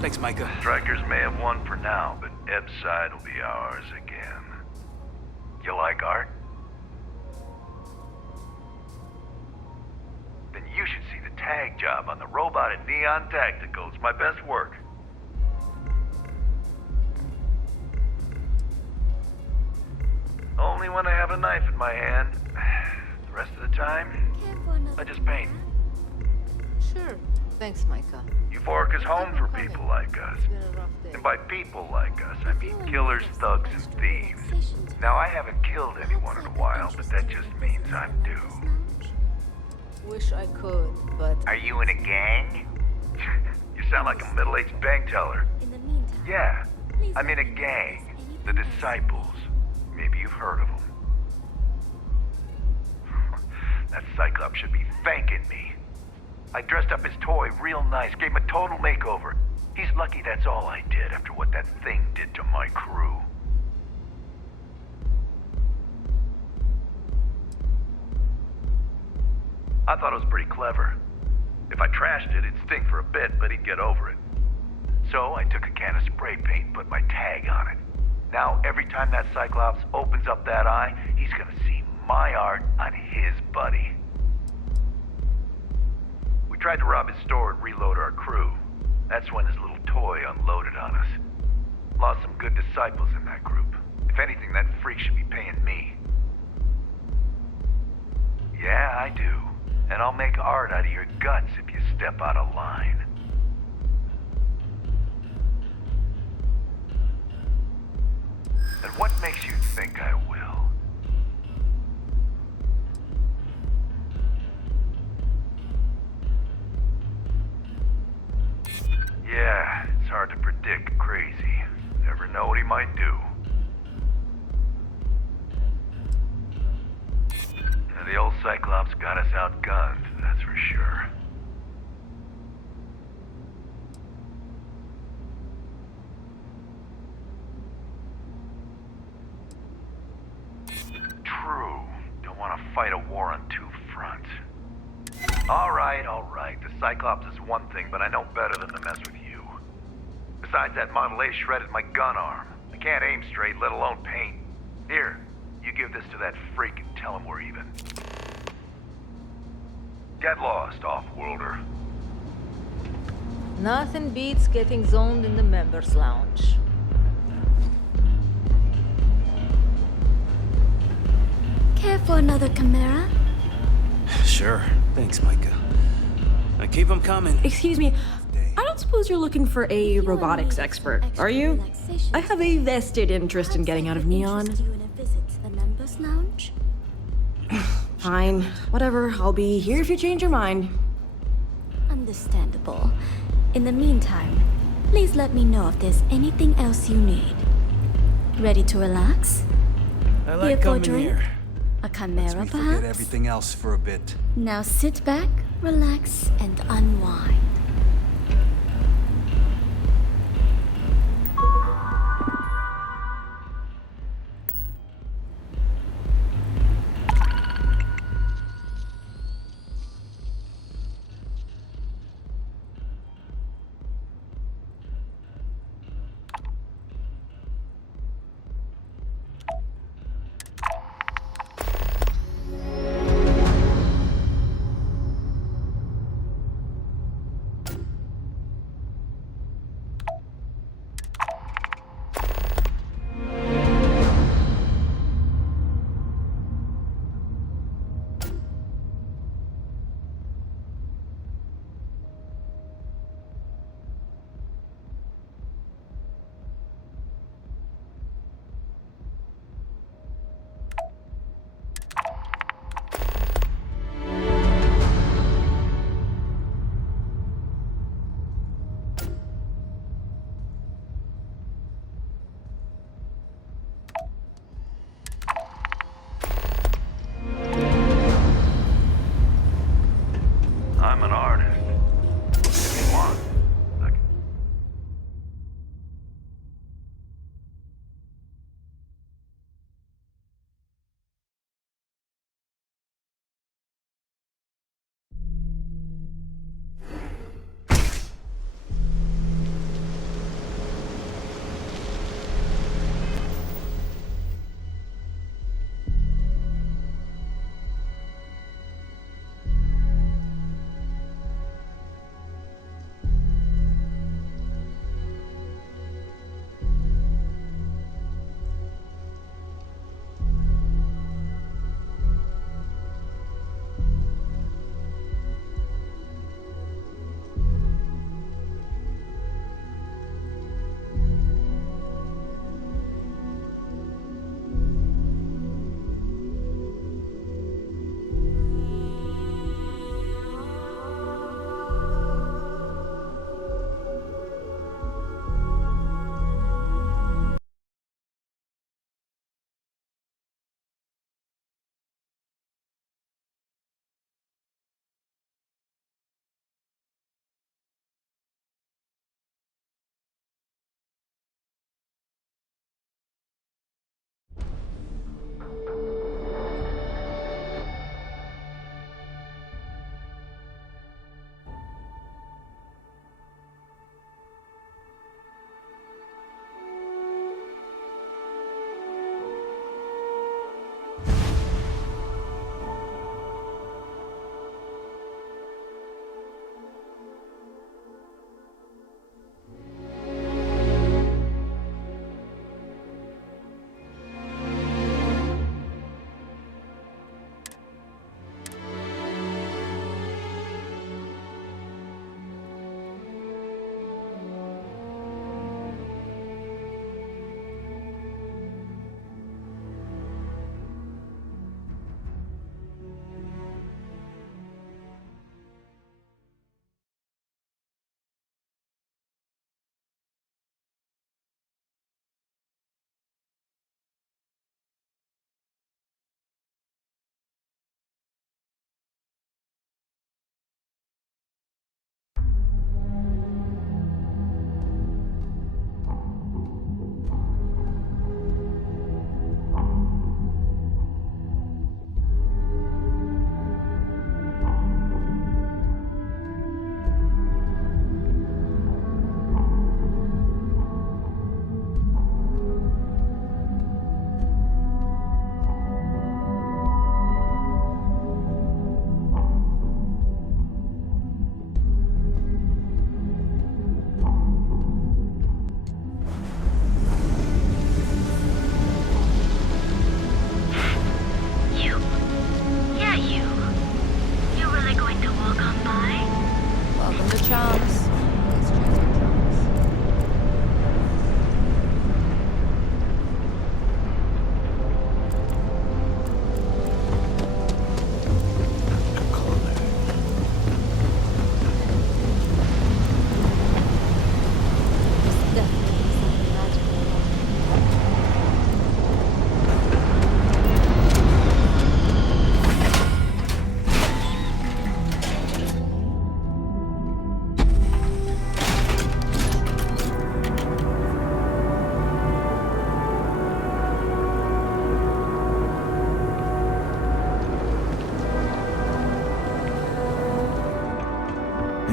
Thanks, Micah. Strikers may have won for now, but Eb's side will be ours again. You like art? Then you should see the tag job on the robot at Neon Tactical. It's my best work. Only when I have a knife in my hand. The rest of the time, I just paint. Sure. Thanks, Micah. Euphoric is home for people like us. And by people like us, I mean killers, thugs, and thieves. Now, I haven't killed anyone in a while, but that just means I'm due. Wish I could, but... Are you in a gang? You sound like a middle-aged bank teller. Yeah, I'm in a gang. The Disciples. Maybe you've heard of them. That Cyclops should be thanking me. I dressed up his toy real nice, gave him a total makeover. He's lucky that's all I did after what that thing did to my crew. I thought it was pretty clever. If I trashed it, it'd stink for a bit, but he'd get over it. So I took a can of spray paint and put my tag on it. Now, every time that Cyclops opens up that eye, he's gonna see my art on his buddy. We tried to rob his store and reload our crew. That's when his little toy unloaded on us. Lost some good disciples in that group. If anything, that freak should be paying me. Yeah, I do. And I'll make art out of your guts if you step out of line. And what makes you think I will? Yeah, it's hard to predict Crazy. Never know what he might do. Now, the old Cyclops got us outgunned, that's for sure. True. Don't want to fight a war on two fronts. All right. The Cyclops is one thing, but I know better than to mess with you. Besides, that Model A shredded my gun arm. I can't aim straight, let alone paint. Here, you give this to that freak and tell him we're even. Get lost, off-worlder. Nothing beats getting zoned in the members' lounge. Care for another Chimera? Sure. Thanks, Micah. Now keep them coming. Excuse me, I don't suppose you're looking for a robotics expert, are you? I have a vested interest in getting out of Neon. The members' lounge? Fine, whatever, I'll be here if you change your mind. Understandable. In the meantime, please let me know if there's anything else you need. Ready to relax? I like Here for a coming drink? here. A Chimera, Lets me perhaps? forget everything else for a bit. Now sit back, relax, and unwind.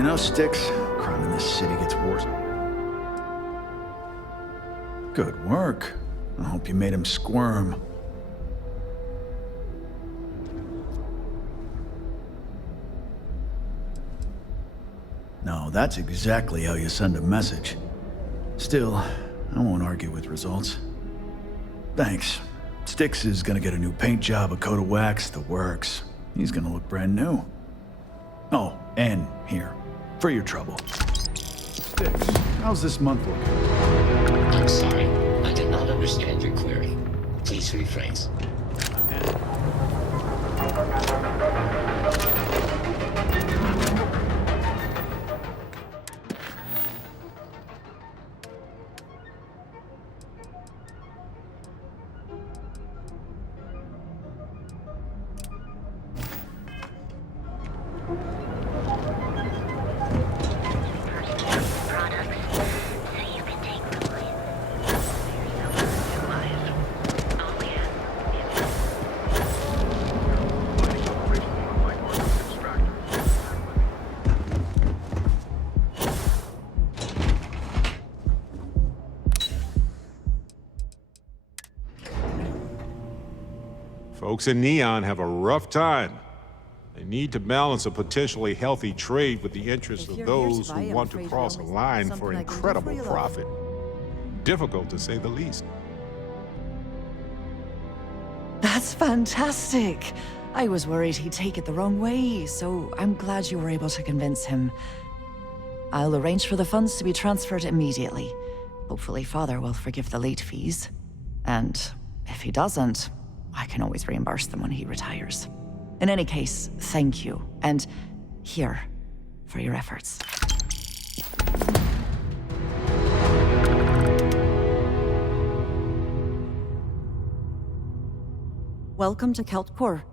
You know, Sticks, crime in this city gets worse. Good work. I hope you made him squirm. No, that's exactly how you send a message. Still, I won't argue with results. Thanks. Sticks is gonna get a new paint job, a coat of wax, the works. He's gonna look brand new. Oh, and here, for your trouble. Sticks, how's this month looking? I'm sorry, I did not understand your query. Please rephrase. Folks in Neon have a rough time. They need to balance a potentially healthy trade with the interests of those who want to cross a line for incredible profit. Difficult to say the least. That's fantastic. I was worried he'd take it the wrong way, so I'm glad you were able to convince him. I'll arrange for the funds to be transferred immediately. Hopefully Father will forgive the late fees. And if he doesn't, I can always reimburse them when he retires. In any case, thank you. And here, for your efforts. Welcome to Keltcore.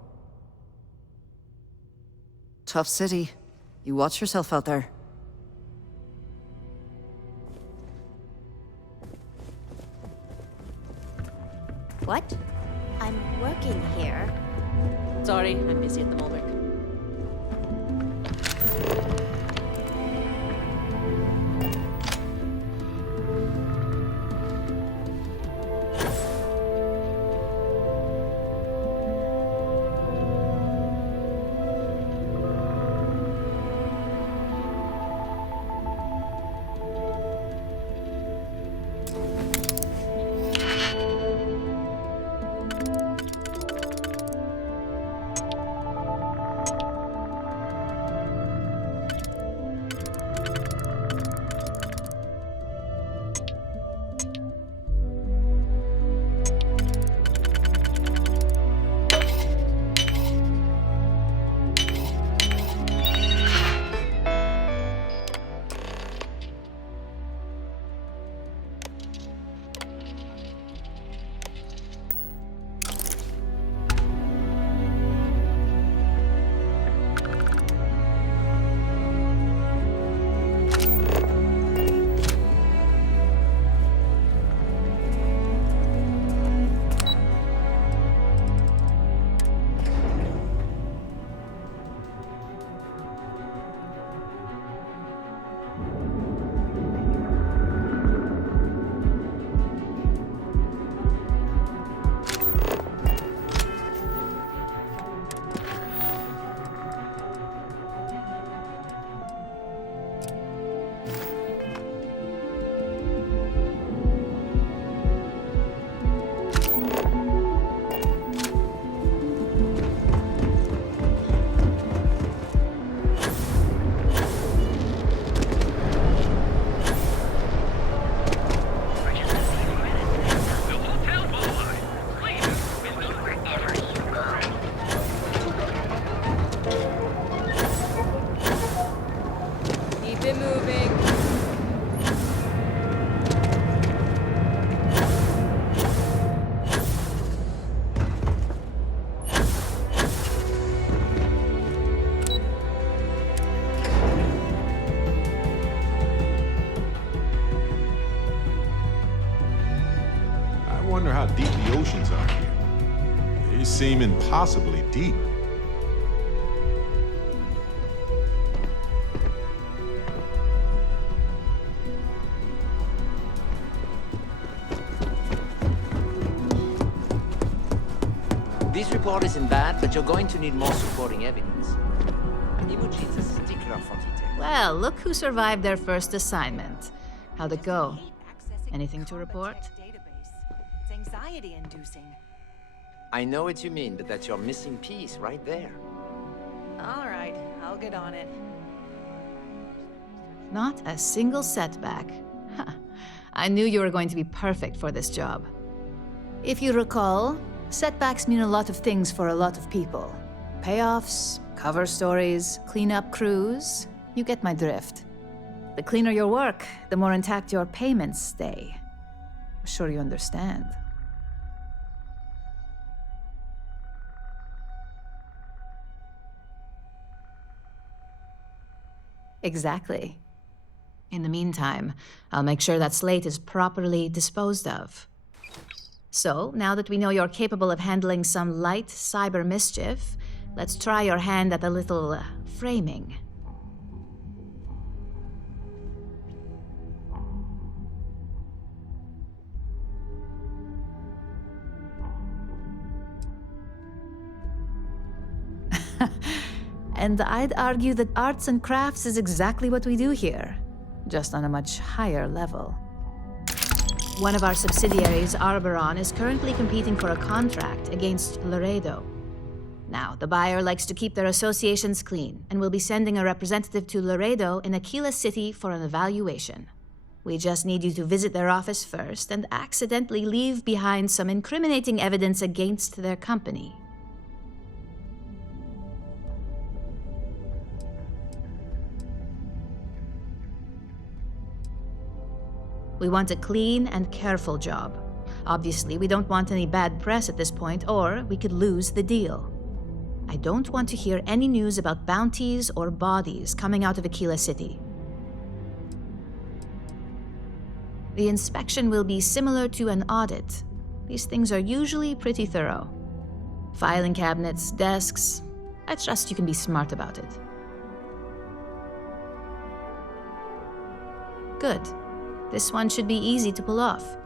Tough city. You watch yourself out there. What? I'm working here. Sorry, I'm busy at the moment. I wonder how deep the oceans are here. They seem impossibly deep. This report isn't bad, but you're going to need more supporting evidence. Imogen's a stickler for detail. Well, look who survived their first assignment. How'd it go? Anything to report? It's anxiety-inducing. I know what you mean, but that's your missing piece right there. All right, I'll get on it. Not a single setback. Huh. I knew you were going to be perfect for this job. If you recall, setbacks mean a lot of things for a lot of people. Payoffs, cover stories, cleanup crews. You get my drift. The cleaner your work, the more intact your payments stay. I'm sure you understand. Exactly. In the meantime, I'll make sure that slate is properly disposed of. So, now that we know you're capable of handling some light cyber mischief, let's try your hand at a little framing. And I'd argue that arts and crafts is exactly what we do here, just on a much higher level. One of our subsidiaries, Arboron, is currently competing for a contract against Laredo. Now, the buyer likes to keep their associations clean, and will be sending a representative to Laredo in Aquila City for an evaluation. We just need you to visit their office first and accidentally leave behind some incriminating evidence against their company. We want a clean and careful job. Obviously, we don't want any bad press at this point, or we could lose the deal. I don't want to hear any news about bounties or bodies coming out of Aquila City. The inspection will be similar to an audit. These things are usually pretty thorough. Filing cabinets, desks. I trust you can be smart about it. Good. This one should be easy to pull off.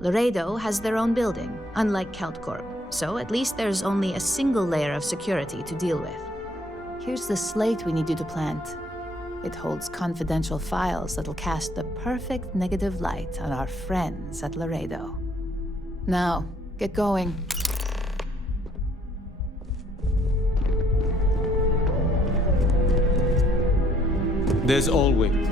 Laredo has their own building, unlike CaltCorp, so at least there's only a single layer of security to deal with. Here's the slate we need you to plant. It holds confidential files that'll cast the perfect negative light on our friends at Laredo. Now, get going. There's Alwyn.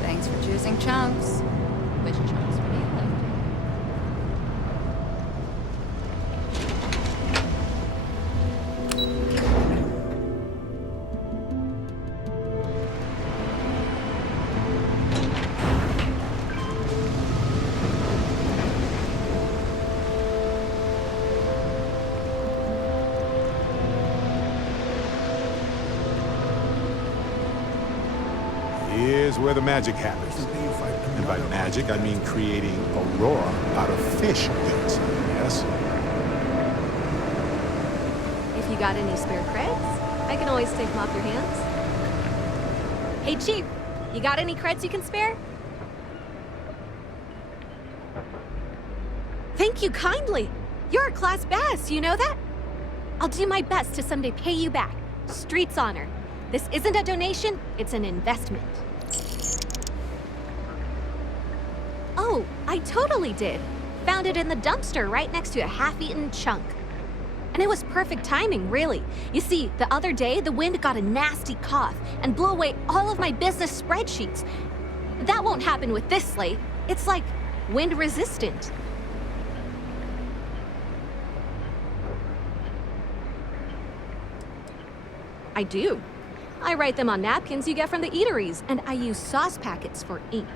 Thanks for choosing Chunks. Which chunks were you lifting? Here's where the magic happens. And by magic, I mean creating aurora out of fish heat. Yes? If you got any spare creds, I can always take them off your hands. Hey, Chief, you got any creds you can spare? Thank you kindly. You're a class bass, you know that? I'll do my best to someday pay you back. Street's honor. This isn't a donation, it's an investment. Oh, I totally did. Found it in the dumpster right next to a half-eaten chunk. And it was perfect timing, really. You see, the other day, the wind got a nasty cough and blew away all of my business spreadsheets. That won't happen with this slate. It's like wind resistant. I do. I write them on napkins you get from the eateries, and I use sauce packets for ink.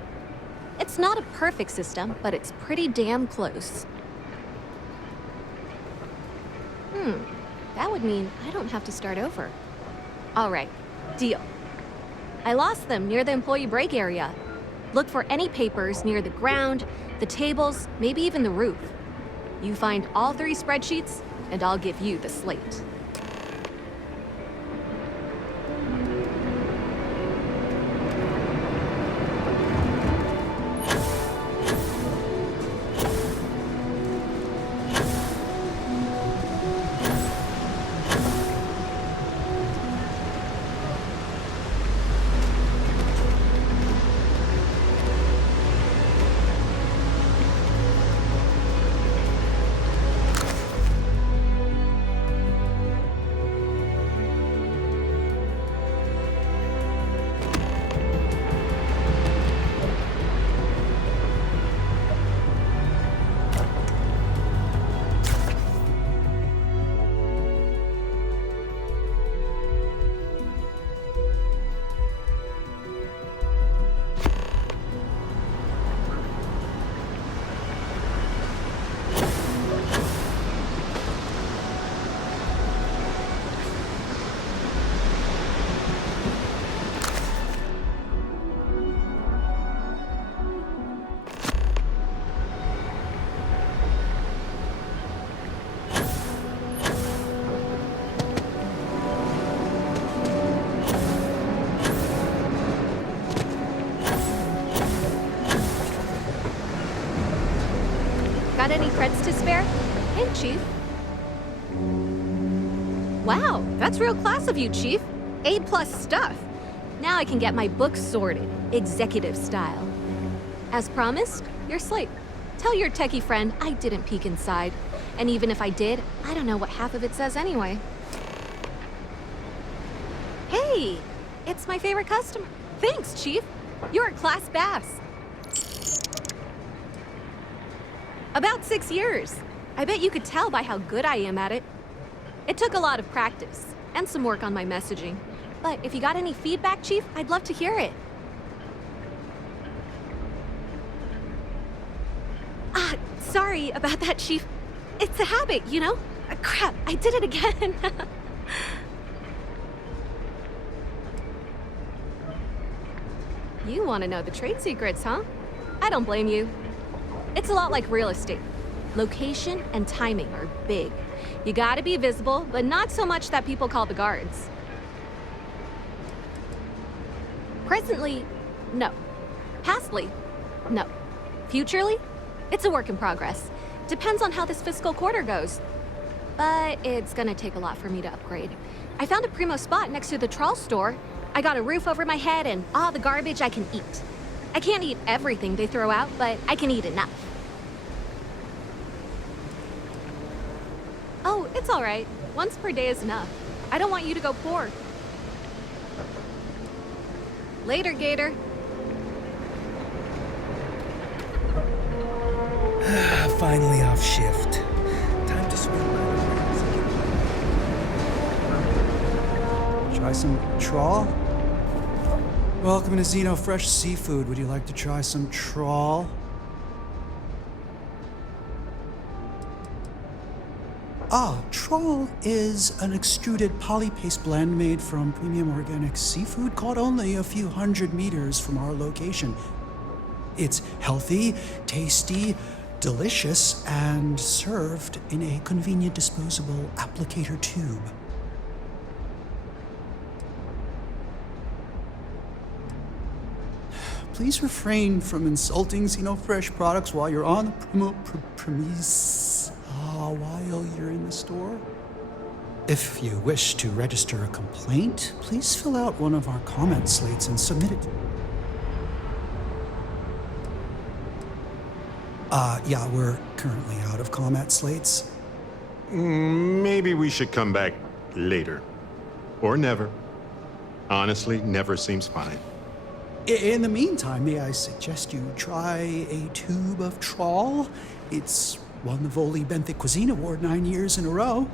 It's not a perfect system, but it's pretty damn close. That would mean I don't have to start over. All right, deal. I lost them near the employee break area. Look for any papers near the ground, the tables, maybe even the roof. You find all 3 spreadsheets, and I'll give you the slate. Got any creds to spare? Hey, Chief. Wow, that's real class of you, Chief. A+ stuff. Now I can get my books sorted, executive style. As promised, your slate. Tell your techie friend I didn't peek inside. And even if I did, I don't know what half of it says anyway. Hey, it's my favorite customer. Thanks, Chief. You're a class bass. About 6 years. I bet you could tell by how good I am at it. It took a lot of practice and some work on my messaging. But if you got any feedback, Chief, I'd love to hear it. Sorry about that, Chief. It's a habit, you know? Crap, I did it again. You want to know the trade secrets, huh? I don't blame you. It's a lot like real estate. Location and timing are big. You gotta be visible, but not so much that people call the guards. Presently, no. Pastly, no. Futurely, it's a work in progress. Depends on how this fiscal quarter goes. But it's gonna take a lot for me to upgrade. I found a primo spot next to the trawl store. I got a roof over my head and all the garbage I can eat. I can't eat everything they throw out, but I can eat enough. Oh, it's all right. Once per day is enough. I don't want you to go poor. Later, Gator. Finally off shift. Time to swing by. Try some trawl? Welcome to Xeno Fresh Seafood. Would you like to try some trawl? Trawl is an extruded polypaste blend made from premium organic seafood caught only a few hundred meters from our location. It's healthy, tasty, delicious, and served in a convenient disposable applicator tube. Please refrain from insulting Xenofresh products while you're on the premise. While you're in the store. If you wish to register a complaint, please fill out one of our comment slates and submit it. Yeah, we're currently out of comment slates. Maybe we should come back later. Or never. Honestly, never seems fine. In the meantime, may I suggest you try a tube of trawl? It's won the Voli Benthic Cuisine Award 9 years in a row.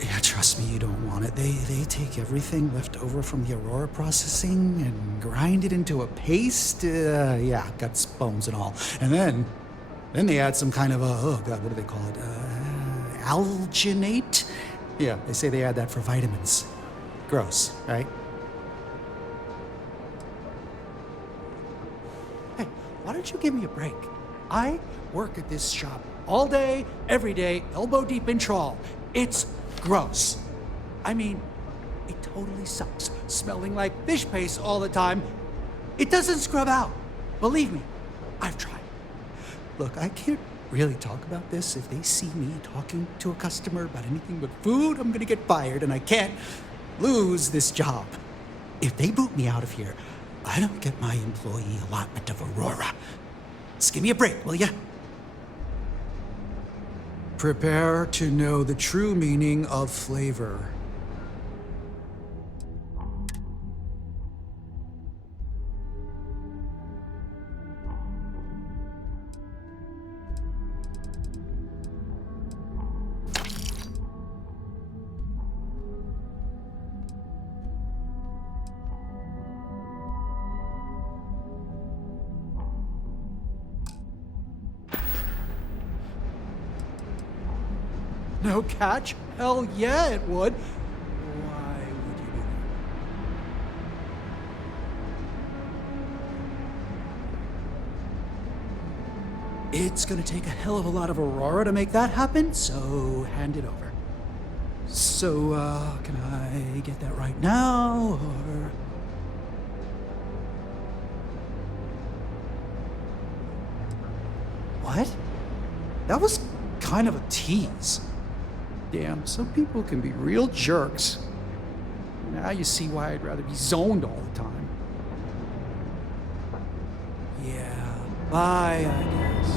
Yeah, trust me, you don't want it. They take everything left over from the Aurora processing and grind it into a paste. Yeah, guts, bones, and all. And then they add some kind of a, oh God, what do they call it? Alginate? Yeah, they say they add that for vitamins. Gross, right? Hey, why don't you give me a break? I work at this shop all day, every day, elbow deep in trawl. It's gross. I mean, it totally sucks. Smelling like fish paste all the time. It doesn't scrub out. Believe me, I've tried. Look, I can't really talk about this. If they see me talking to a customer about anything but food, I'm gonna get fired, and I can't lose this job. If they boot me out of here, I don't get my employee allotment of Aurora. Just give me a break, will ya? Prepare to know the true meaning of flavor. No catch? Hell yeah, it would. Why would you do that? It's gonna take a hell of a lot of Aurora to make that happen, so hand it over. So, can I get that right now, or...? What? That was kind of a tease. Damn, some people can be real jerks. Now you see why I'd rather be zoned all the time. Yeah, bye, I guess.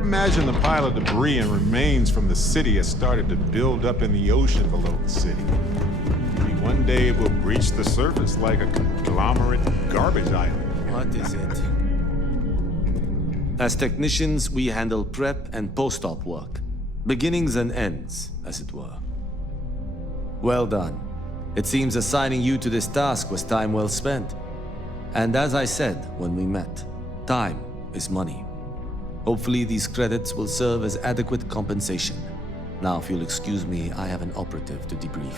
Imagine the pile of debris and remains from the city has started to build up in the ocean below the city. Maybe one day it will breach the surface like a conglomerate garbage island. What is it? As technicians, we handle prep and post-op work. Beginnings and ends, as it were. Well done. It seems assigning you to this task was time well spent. And as I said when we met, time is money. Hopefully these credits will serve as adequate compensation. Now, if you'll excuse me, I have an operative to debrief.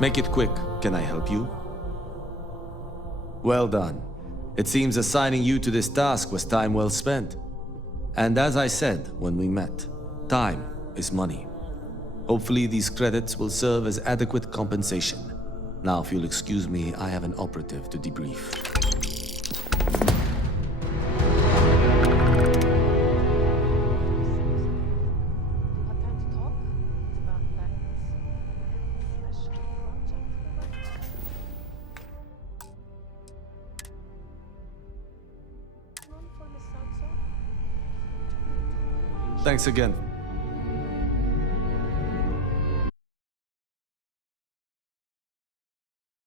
Make it quick. Can I help you? Well done. It seems assigning you to this task was time well spent. And as I said when we met, time is money. Hopefully these credits will serve as adequate compensation. Now, if you'll excuse me, I have an operative to debrief. Thanks again.